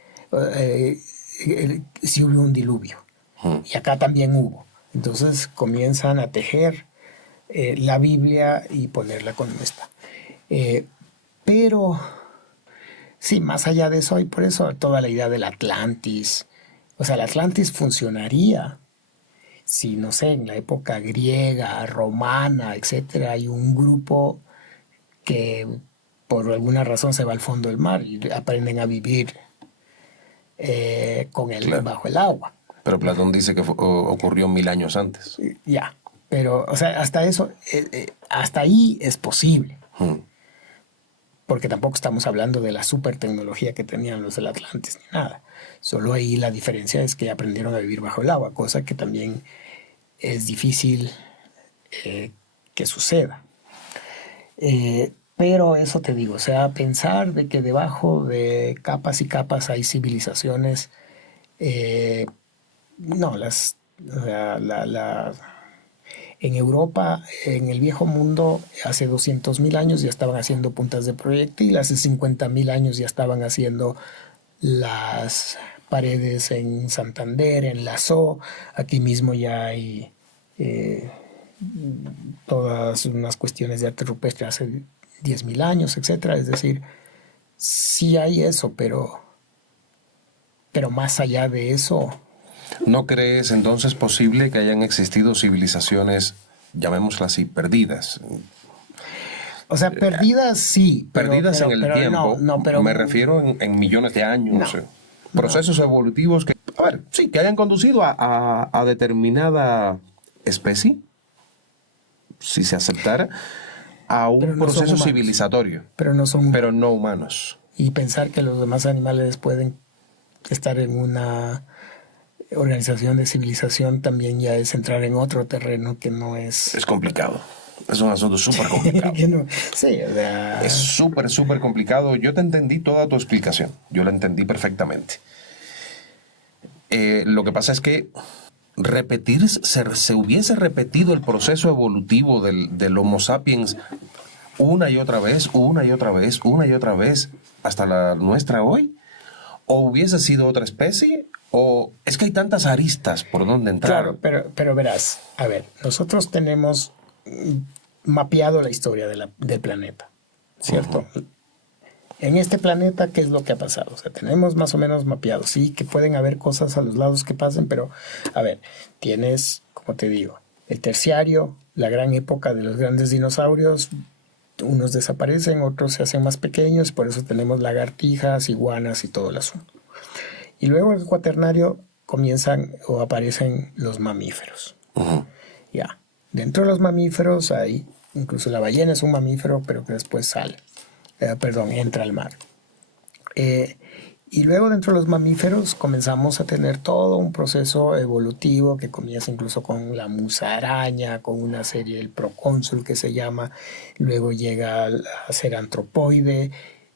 si hubo un diluvio. Y acá también hubo. Entonces comienzan a tejer la Biblia y ponerla como está. Pero, sí, más allá de eso, y por eso toda la idea del Atlantis. O sea, el Atlantis funcionaría si, no sé, en la época griega, romana, etcétera, hay un grupo que por alguna razón se va al fondo del mar y aprenden a vivir Claro. bajo el agua. Pero Platón dice que ocurrió 1000 años antes. Ya, pero, o sea, hasta eso, hasta ahí es posible. Porque tampoco estamos hablando de la super tecnología que tenían los del Atlantis ni nada. Solo ahí la diferencia es que aprendieron a vivir bajo el agua, cosa que también es difícil que suceda. Pero eso te digo, o sea, pensar de que debajo de capas y capas hay civilizaciones, no, o sea, en Europa, en el viejo mundo, hace 200.000 años ya estaban haciendo puntas de proyectil, hace 50.000 años ya estaban haciendo las paredes en Santander, en Lasó, aquí mismo ya hay todas unas cuestiones de arte rupestre hace 10.000 años, etcétera. Es decir, sí hay eso, pero más allá de eso... ¿No crees entonces posible que hayan existido civilizaciones, llamémoslas así, perdidas? O sea, perdidas sí. Perdidas en el tiempo, pero me refiero en millones de años. Procesos evolutivos que, a ver, sí, que hayan conducido a determinada especie, si se aceptara, a un proceso civilizatorio. Pero no humanos. Y pensar que los demás animales pueden estar en una organización de civilización también ya es entrar en otro terreno que no es... Es complicado. Es un asunto súper complicado. Sí, o sea... Es súper complicado. Yo te entendí toda tu explicación. Yo la entendí perfectamente. Lo que pasa es que se hubiese repetido el proceso evolutivo del Homo sapiens una y otra vez, hasta la nuestra hoy, o hubiese sido otra especie, o es que hay tantas aristas por donde entrar. Claro, pero verás, a ver, nosotros tenemos mapeado la historia del planeta, ¿cierto? En este planeta, ¿qué es lo que ha pasado? O sea, tenemos más o menos mapeado, sí, que pueden haber cosas a los lados que pasen, pero, a ver, tienes, como te digo, el terciario, la gran época de los grandes dinosaurios, unos desaparecen, otros se hacen más pequeños, por eso tenemos lagartijas, iguanas y todo el asunto. Y luego en el cuaternario comienzan o aparecen los mamíferos. Ya. Dentro de los mamíferos hay, incluso la ballena es un mamífero, pero que después sale. Entra al mar. Y luego dentro de los mamíferos comenzamos a tener todo un proceso evolutivo que comienza incluso con la musaraña, con una serie, el procónsul que se llama, luego llega a ser antropoide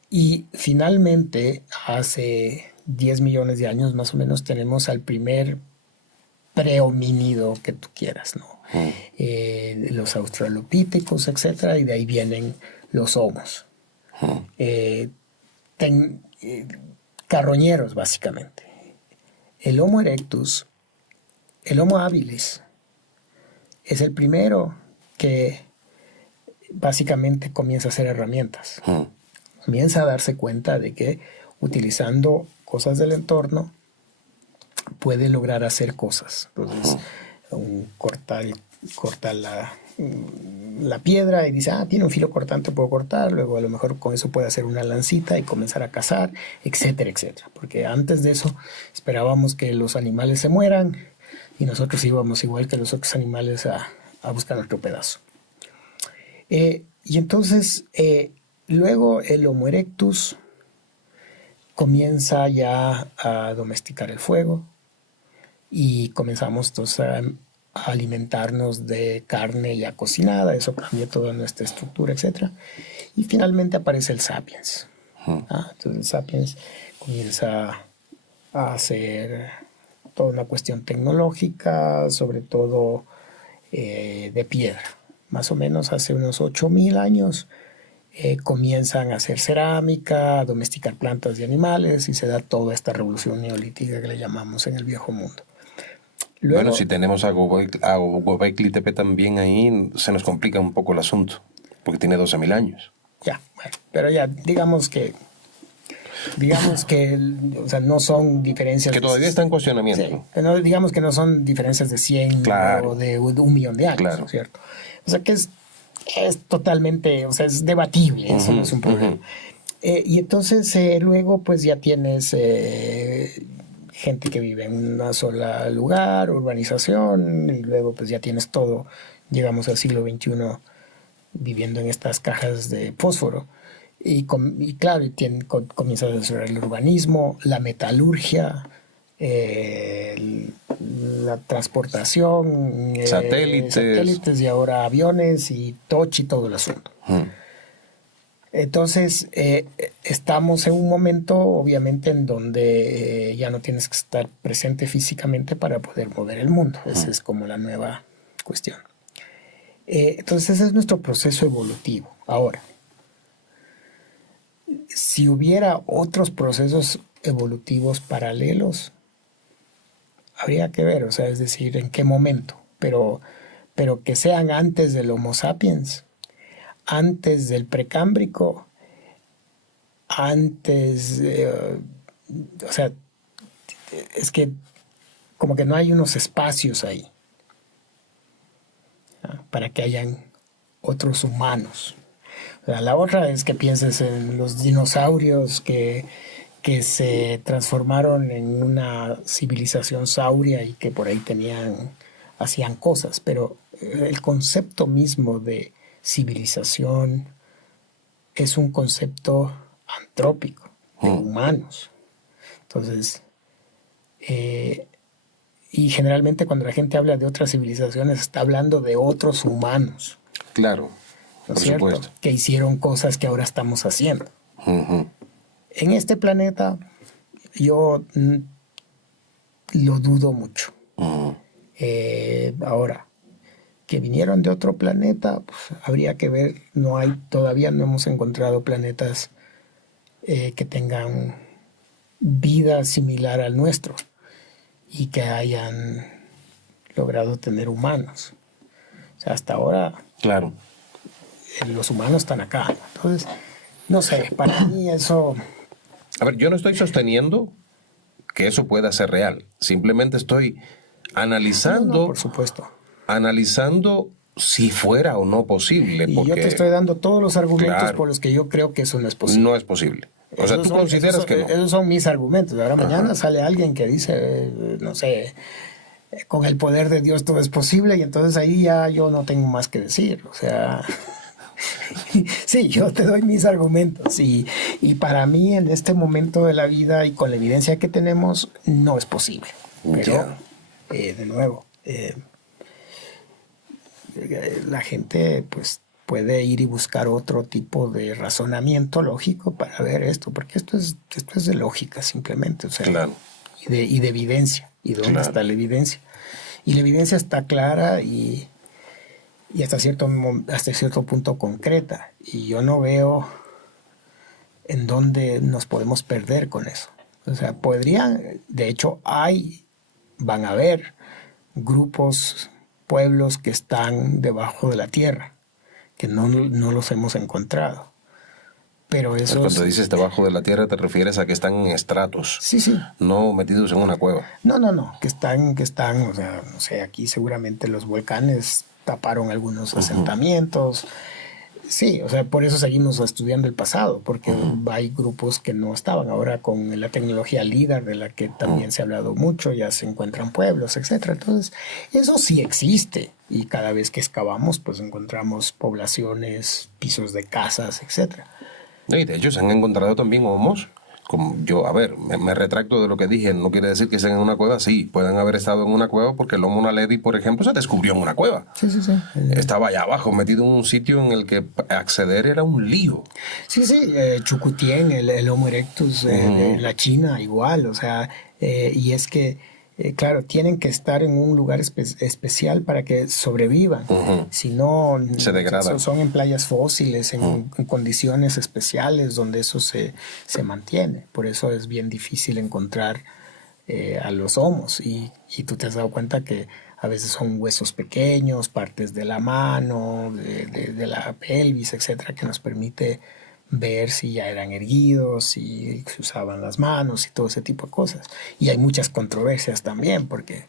y finalmente hace 10 millones de años más o menos tenemos al primer prehomínido que tú quieras, ¿no? Los australopithecus, etcétera, y de ahí vienen los homos. Carroñeros, básicamente. El Homo erectus, el Homo habilis, es el primero que básicamente comienza a hacer herramientas. Comienza a darse cuenta de que utilizando cosas del entorno puede lograr hacer cosas. Entonces, corta la piedra y dice, tiene un filo cortante, puedo cortar, luego a lo mejor con eso puede hacer una lancita y comenzar a cazar, etcétera, etcétera. Porque antes de eso esperábamos que los animales se mueran y nosotros íbamos igual que los otros animales a buscar nuestro pedazo. Y entonces, luego el Homo erectus comienza ya a domesticar el fuego y comenzamos entonces a alimentarnos de carne ya cocinada, eso cambia toda nuestra estructura, etc. Y finalmente aparece el Sapiens. Entonces el Sapiens comienza a hacer toda una cuestión tecnológica, sobre todo de piedra. Más o menos hace unos 8.000 años comienzan a hacer cerámica, a domesticar plantas y animales, y se da toda esta revolución neolítica que le llamamos en el Viejo Mundo. Luego, bueno, si tenemos a Göbekli Tepe también ahí, se nos complica un poco el asunto, porque tiene 12.000 años. Ya, bueno, pero ya, digamos que o sea, no son diferencias... Que todavía está en cuestionamiento. Sí, pero digamos que no son diferencias de 100 claro, o de 1.000.000 de años, claro. ¿cierto? O sea, que es totalmente, o sea, es debatible, eso no es un problema. Y entonces luego pues ya tienes gente que vive en un solo lugar, urbanización, y luego pues ya tienes todo, llegamos al siglo XXI viviendo en estas cajas de fósforo. Y claro, comienza a desarrollar el urbanismo, la metalurgia, la transportación, satélites y ahora aviones y todo el asunto. Entonces, estamos en un momento, obviamente, en donde ya no tienes que estar presente físicamente para poder mover el mundo. Esa es como la nueva cuestión. Entonces, ese es nuestro proceso evolutivo. Ahora, si hubiera otros procesos evolutivos paralelos, habría que ver, o sea, es decir, en qué momento, pero que sean antes del Homo sapiens, antes del Precámbrico, antes, o sea, es que como que no hay unos espacios ahí, ¿no?, para que hayan otros humanos. O sea, la otra es que pienses en los dinosaurios que se transformaron en una civilización sauria y que por ahí hacían cosas, pero el concepto mismo de civilización es un concepto antrópico, de humanos. Entonces, y generalmente cuando la gente habla de otras civilizaciones está hablando de otros humanos. Claro, ¿no es cierto? Que hicieron cosas que ahora estamos haciendo. En este planeta yo lo dudo mucho. Ahora, que vinieron de otro planeta, pues, habría que ver. Todavía no hemos encontrado planetas que tengan vida similar al nuestro y que hayan logrado tener humanos. O sea, hasta ahora, claro, los humanos están acá. Entonces, no sé, para mí eso... A ver, yo no estoy sosteniendo que eso pueda ser real. Simplemente estoy analizando... No, por supuesto. Analizando si fuera o no posible. Y porque, yo te estoy dando todos los argumentos, claro, por los que yo creo que eso no es posible. No es posible. O sea, tú consideras que no. Esos son mis argumentos. Ahora mañana sale alguien que dice, no sé, con el poder de Dios todo es posible, y entonces ahí ya yo no tengo más que decir. O sea... Sí, yo te doy mis argumentos y para mí en este momento de la vida y con la evidencia que tenemos no es posible. Pero, de nuevo, la gente pues puede ir y buscar otro tipo de razonamiento lógico para ver esto, porque esto es de lógica simplemente, o sea, claro, y de evidencia. ¿Y dónde está la evidencia? Y la evidencia está clara y hasta cierto punto concreta. Y yo no veo en dónde nos podemos perder con eso. O sea, de hecho van a haber grupos, pueblos que están debajo de la tierra, que no los hemos encontrado. Pero eso... Cuando dices debajo de la tierra te refieres a que están en estratos. Sí, sí. No metidos en una cueva. No. Que están, o sea, no sé, aquí seguramente los volcanes taparon algunos asentamientos. Sí, o sea, por eso seguimos estudiando el pasado, porque hay grupos que no estaban. Ahora con la tecnología LIDAR, de la que también se ha hablado mucho, ya se encuentran pueblos, etcétera. Entonces, eso sí existe. Y cada vez que excavamos, pues encontramos poblaciones, pisos de casas, etcétera. Y de hecho se han encontrado también homos. Me retracto de lo que dije, no quiere decir que estén en una cueva. Sí, pueden haber estado en una cueva porque el Homo naledi, por ejemplo, se descubrió en una cueva. Sí. Estaba allá abajo, metido en un sitio en el que acceder era un lío. Sí, Chukutien, el Homo erectus, en la China igual, o sea, y es que claro, tienen que estar en un lugar especial para que sobrevivan. Si no, se degradan. Son en playas fósiles, en condiciones especiales donde eso se mantiene. Por eso es bien difícil encontrar a los homos. Y tú te has dado cuenta que a veces son huesos pequeños, partes de la mano, de la pelvis, etcétera, que nos permite ver si ya eran erguidos, si se usaban las manos y todo ese tipo de cosas. Y hay muchas controversias también, porque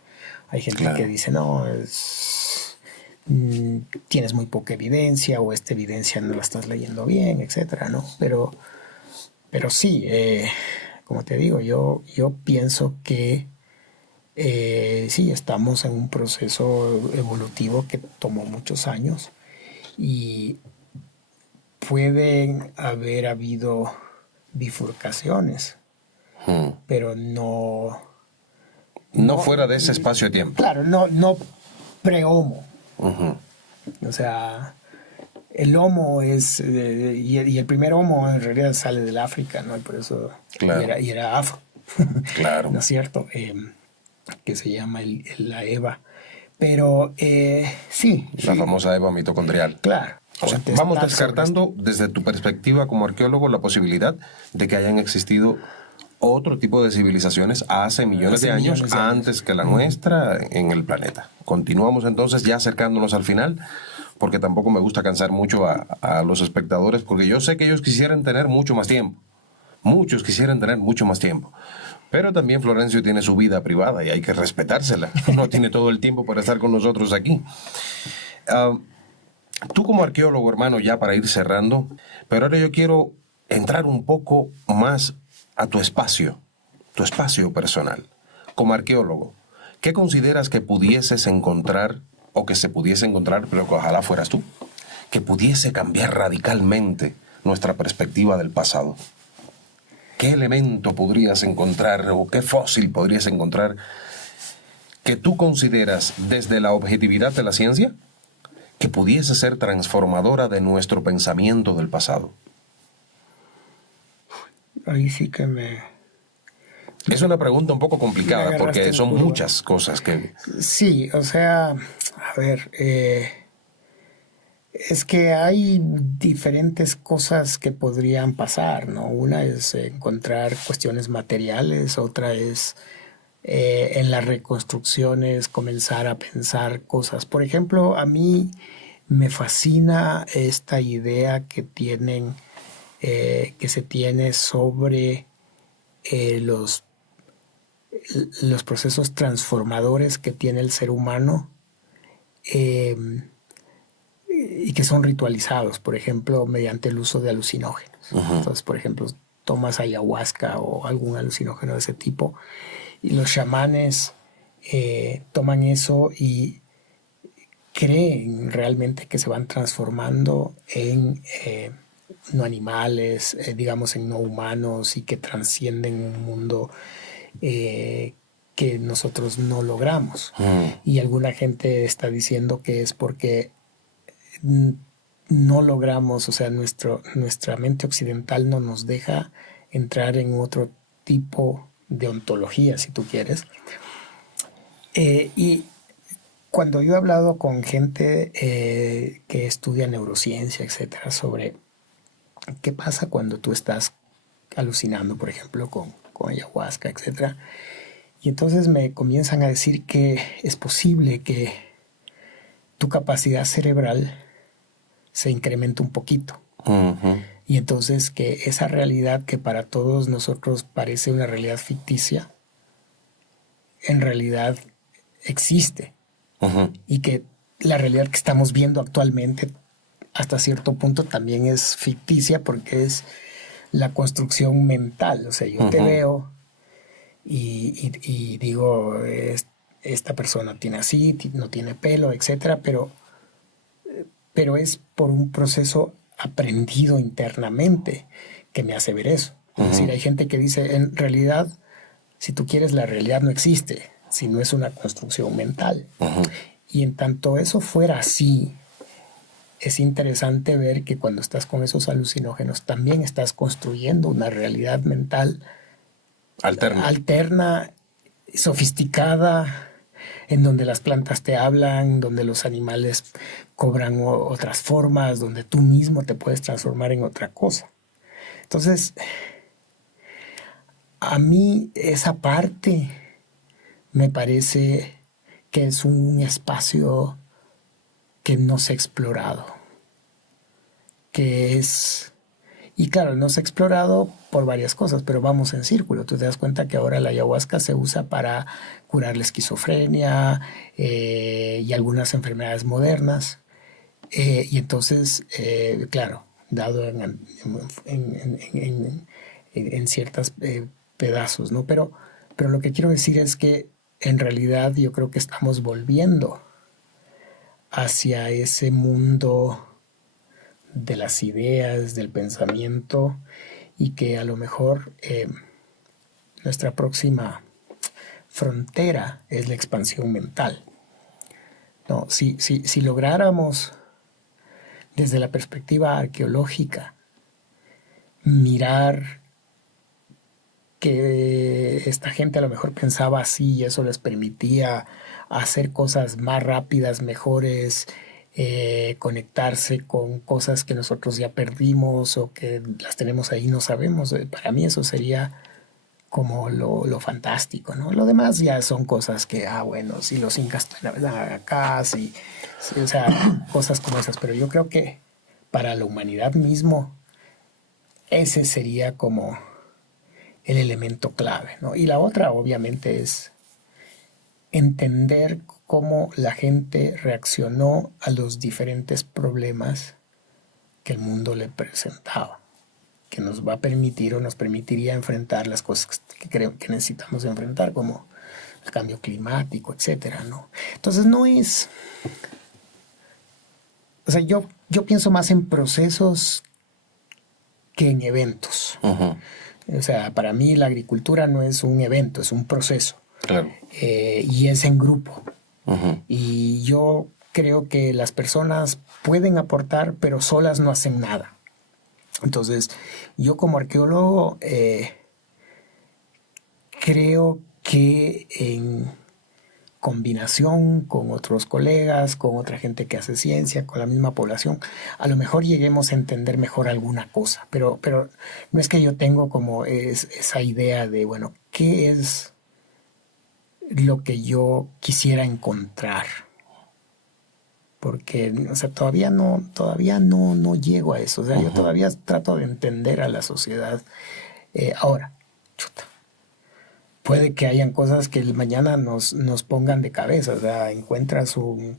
hay gente que dice, no, tienes muy poca evidencia, o esta evidencia no la estás leyendo bien, etcétera, ¿no? Pero sí, como te digo, yo pienso que sí, estamos en un proceso evolutivo que tomó muchos años, y pueden haber habido bifurcaciones, pero no fuera de ese espacio de tiempo. Claro, no pre-homo. O sea, el homo es, y el primer homo en realidad sale del África, ¿no? Y por eso, claro. y era afro. Claro. ¿No es cierto? Que se llama la Eva. Pero sí. La famosa Eva mitocondrial. Claro. O sea, vamos descartando desde tu perspectiva como arqueólogo la posibilidad de que hayan existido otro tipo de civilizaciones hace millones de años antes que la nuestra en el planeta. Continuamos entonces ya acercándonos al final, porque tampoco me gusta cansar mucho a los espectadores, porque yo sé que ellos quisieran tener mucho más tiempo. Muchos quisieran tener mucho más tiempo. Pero también Florencio tiene su vida privada y hay que respetársela. No tiene todo el tiempo para estar con nosotros aquí. Tú como arqueólogo, hermano, ya para ir cerrando, pero ahora yo quiero entrar un poco más a tu espacio personal. Como arqueólogo, ¿qué consideras que pudieses encontrar, o que se pudiese encontrar, pero que ojalá fueras tú, que pudiese cambiar radicalmente nuestra perspectiva del pasado? ¿Qué elemento podrías encontrar o qué fósil podrías encontrar que tú consideras desde la objetividad de la ciencia que pudiese ser transformadora de nuestro pensamiento del pasado? Ahí sí que me... Es una pregunta un poco complicada porque son muchas cosas que... Sí, o sea, a ver, es que hay diferentes cosas que podrían pasar, ¿no? Una es encontrar cuestiones materiales, otra es en las reconstrucciones comenzar a pensar cosas. Por ejemplo, a mí me fascina esta idea que se tiene sobre los procesos transformadores que tiene el ser humano, y que son ritualizados, por ejemplo, mediante el uso de alucinógenos. Entonces, por ejemplo, tomas ayahuasca o algún alucinógeno de ese tipo, y los chamanes toman eso y creen realmente que se van transformando en no animales, digamos en no humanos, y que trascienden un mundo que nosotros no logramos. Y alguna gente está diciendo que es porque no logramos, o sea, nuestra mente occidental no nos deja entrar en otro tipo de ontología, si tú quieres. Y cuando yo he hablado con gente que estudia neurociencia, etcétera, sobre qué pasa cuando tú estás alucinando, por ejemplo, con ayahuasca, etcétera, y entonces me comienzan a decir que es posible que tu capacidad cerebral se incremente un poquito. Y entonces que esa realidad que para todos nosotros parece una realidad ficticia, en realidad existe. Y que la realidad que estamos viendo actualmente hasta cierto punto también es ficticia, porque es la construcción mental. O sea, yo te veo y digo, esta persona tiene así, no tiene pelo, etcétera, pero es por un proceso aprendido internamente que me hace ver eso. Es decir, hay gente que dice, en realidad, si tú quieres, la realidad no existe, sino es una construcción mental. Y en tanto eso fuera así, es interesante ver que cuando estás con esos alucinógenos también estás construyendo una realidad mental alterna sofisticada, en donde las plantas te hablan, donde los animales cobran otras formas, donde tú mismo te puedes transformar en otra cosa. Entonces, a mí esa parte me parece que es un espacio que no se ha explorado, que es... Y claro, no se ha explorado por varias cosas, pero vamos en círculo. Tú te das cuenta que ahora la ayahuasca se usa para curar la esquizofrenia y algunas enfermedades modernas. Y entonces, claro, dado en ciertos pedazos, ¿no? Pero lo que quiero decir es que en realidad yo creo que estamos volviendo hacia ese mundo de las ideas, del pensamiento, y que a lo mejor nuestra próxima frontera es la expansión mental. No, si lográramos desde la perspectiva arqueológica mirar que esta gente a lo mejor pensaba así y eso les permitía hacer cosas más rápidas, mejores, conectarse con cosas que nosotros ya perdimos o que las tenemos ahí, no sabemos. Para mí eso sería como lo fantástico, ¿no? Lo demás ya son cosas que, bueno, si los incas están acá, sí, o sea, cosas como esas. Pero yo creo que para la humanidad mismo, ese sería como el elemento clave, ¿no? Y la otra, obviamente, es entender cómo la gente reaccionó a los diferentes problemas que el mundo le presentaba, que nos va a permitir o nos permitiría enfrentar las cosas que creo que necesitamos enfrentar, como el cambio climático, etcétera, ¿no? Entonces no es... O sea, yo pienso más en procesos que en eventos. Uh-huh. O sea, para mí la agricultura no es un evento, es un proceso. Claro. Y es en grupo. Uh-huh. Y yo creo que las personas pueden aportar, pero solas no hacen nada. Entonces, yo como arqueólogo creo que en combinación con otros colegas, con otra gente que hace ciencia, con la misma población, a lo mejor lleguemos a entender mejor alguna cosa. Pero no es que yo tengo como esa idea de, bueno, ¿qué es lo que yo quisiera encontrar? Porque, o sea, todavía no llego a eso. O sea, yo todavía trato de entender a la sociedad. Ahora, puede que hayan cosas que mañana nos pongan de cabeza. O sea, encuentras un...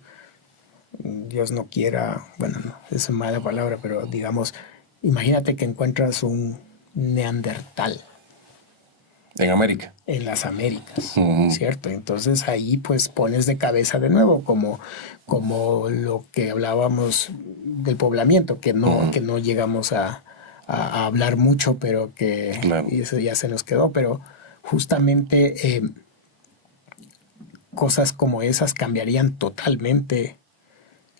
Dios no quiera... Bueno, no, es una mala palabra, pero digamos, imagínate que encuentras un neandertal. En América. En las Américas, Uh-huh. ¿cierto? Entonces ahí pues pones de cabeza de nuevo, como lo que hablábamos del poblamiento, que no llegamos a hablar mucho, pero que claro. Eso ya se nos quedó, pero justamente cosas como esas cambiarían totalmente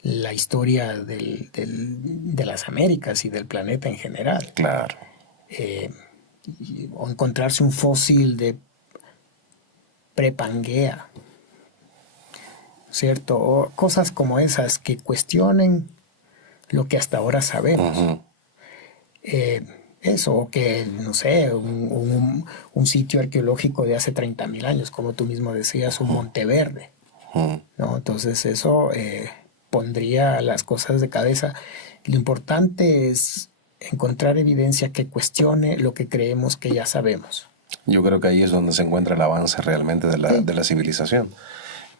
la historia de las Américas y del planeta en general. Claro. O encontrarse un fósil de Prepangea, ¿cierto? O cosas como esas que cuestionen lo que hasta ahora sabemos. Uh-huh. Eso, o que, no sé, un sitio arqueológico de hace 30.000 años, como tú mismo decías, un Monteverde, ¿no? Entonces eso pondría las cosas de cabeza. Lo importante es encontrar evidencia que cuestione lo que creemos que ya sabemos. Yo creo que ahí es donde se encuentra el avance realmente de la civilización.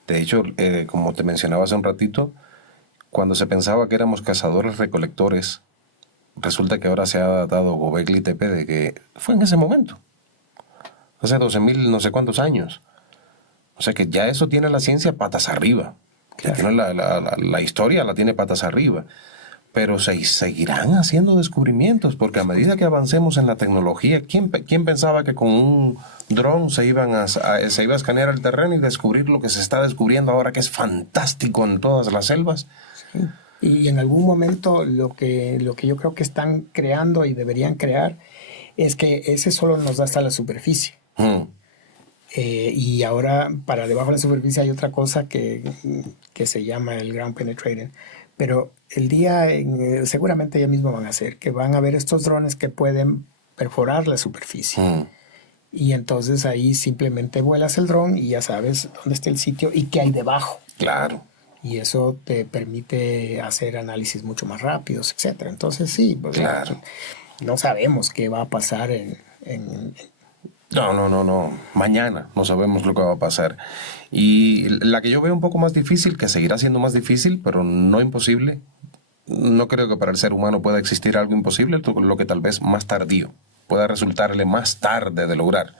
De hecho, como te mencionaba hace un ratito, cuando se pensaba que éramos cazadores-recolectores, resulta que ahora se ha dado Gobekli Tepe de que fue en ese momento, hace 12.000 no sé cuántos años. O sea que ya eso tiene la ciencia patas arriba. Claro. Tiene la historia la tiene patas arriba. Pero se seguirán haciendo descubrimientos, porque a medida que avancemos en la tecnología, ¿quién pensaba que con un dron se iba a escanear el terreno y descubrir lo que se está descubriendo ahora, que es fantástico en todas las selvas? Sí. Y en algún momento lo que yo creo que están creando y deberían crear es que ese solo nos da hasta la superficie. Y ahora para debajo de la superficie hay otra cosa que se llama el ground penetrating. Pero seguramente ya mismo van a hacer, que van a ver estos drones que pueden perforar la superficie. Y entonces ahí simplemente vuelas el dron y ya sabes dónde está el sitio y qué hay debajo. Claro. Y eso te permite hacer análisis mucho más rápidos, etcétera. Entonces sí, pues, claro. No sabemos qué va a pasar No. Mañana no sabemos lo que va a pasar. Y la que yo veo un poco más difícil, que seguirá siendo más difícil, pero no imposible. No creo que para el ser humano pueda existir algo imposible, lo que tal vez más tardío pueda resultarle más tarde de lograr,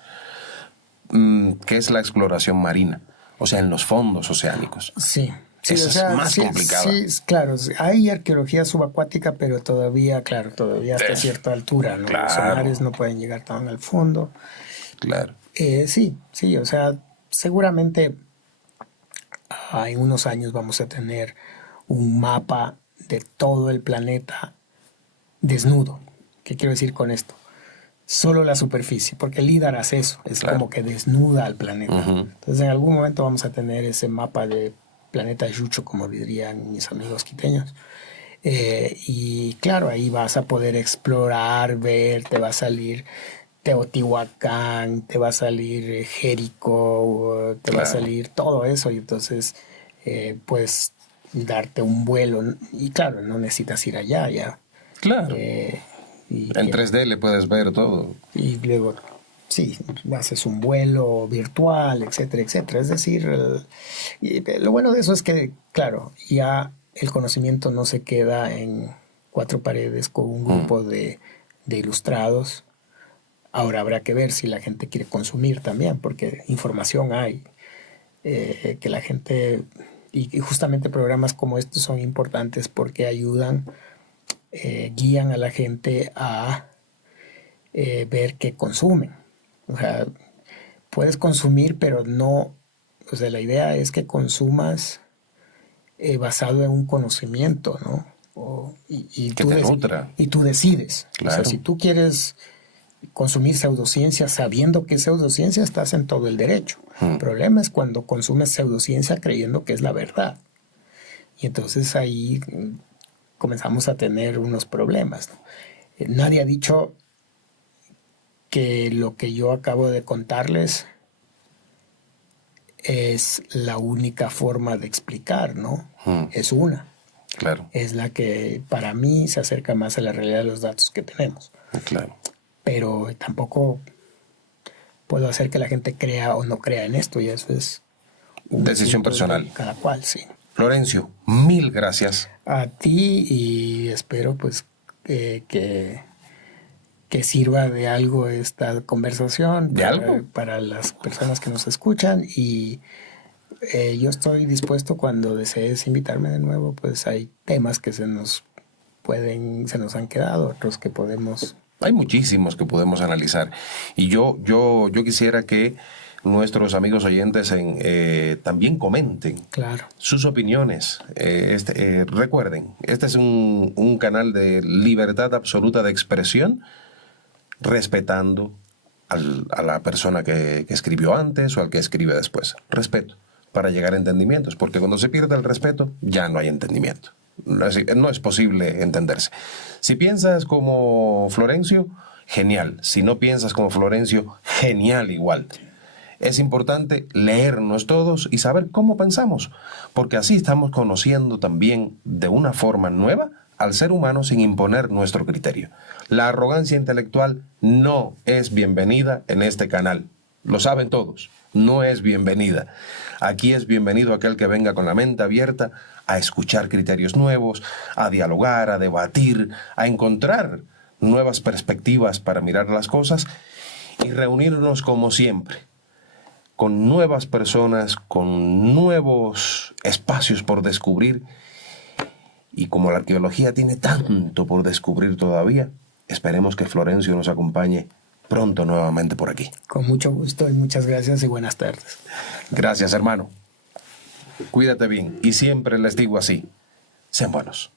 que es la exploración marina, o sea, en los fondos oceánicos. Sí. Esa es más complicada. Sí, claro, hay arqueología subacuática, pero todavía hasta cierta altura, ¿no? Claro. Los sonares no pueden llegar tan al fondo. Claro. Sí, o sea, seguramente en unos años vamos a tener un mapa de todo el planeta desnudo. ¿Qué quiero decir con esto? Solo la superficie, porque el LIDAR hace eso, es claro, como que desnuda al planeta. Entonces en algún momento vamos a tener ese mapa de planeta Yucho, como dirían mis amigos quiteños. Y claro, ahí vas a poder explorar, ver, te va a salir Teotihuacán, te va a salir Jericó, te va a salir todo eso, y entonces puedes darte un vuelo, y claro, no necesitas ir allá ya. Claro. En 3D le puedes ver todo. Y luego, sí, haces un vuelo virtual, etcétera, etcétera. Es decir, lo bueno de eso es que, claro, ya el conocimiento no se queda en cuatro paredes con un grupo de ilustrados. Ahora habrá que ver si la gente quiere consumir también, porque información hay. Que la gente... Y justamente programas como estos son importantes porque ayudan, guían a la gente a ver qué consumen. O sea, puedes consumir, pero no... O sea, la idea es que consumas basado en un conocimiento, ¿no? Y que te nutra. Y tú decides. Claro. O sea, si tú quieres consumir pseudociencia sabiendo que es pseudociencia, estás en todo el derecho. El problema es cuando consumes pseudociencia creyendo que es la verdad. Y entonces ahí comenzamos a tener unos problemas, ¿no? Nadie ha dicho que lo que yo acabo de contarles es la única forma de explicar, ¿no? Es una. Claro. Es la que para mí se acerca más a la realidad de los datos que tenemos. Claro. Pero tampoco puedo hacer que la gente crea o no crea en esto, y eso es decisión personal. Cada cual, sí. Florencio, 1000 gracias. A ti, y espero pues que sirva de algo esta conversación para las personas que nos escuchan, y yo estoy dispuesto cuando desees invitarme de nuevo. Pues hay temas que se nos han quedado, otros que podemos... Hay muchísimos que podemos analizar, y yo quisiera que nuestros amigos oyentes también comenten sus opiniones. Recuerden, este es un canal de libertad absoluta de expresión, respetando a la persona que escribió antes o al que escribe después. Respeto para llegar a entendimientos, porque cuando se pierde el respeto ya no hay entendimiento. No es posible entenderse. Si piensas como Florencio, genial. Si no piensas como Florencio, genial igual. Es importante leernos todos y saber cómo pensamos, porque así estamos conociendo también de una forma nueva al ser humano sin imponer nuestro criterio. La arrogancia intelectual no es bienvenida en este canal. Lo saben todos. No es bienvenida. Aquí es bienvenido aquel que venga con la mente abierta a escuchar criterios nuevos, a dialogar, a debatir, a encontrar nuevas perspectivas para mirar las cosas y reunirnos como siempre, con nuevas personas, con nuevos espacios por descubrir. Y como la arqueología tiene tanto por descubrir todavía, esperemos que Florencio nos acompañe pronto nuevamente por aquí. Con mucho gusto y muchas gracias y buenas tardes. Gracias, hermano. Cuídate bien, y siempre les digo así: sean buenos.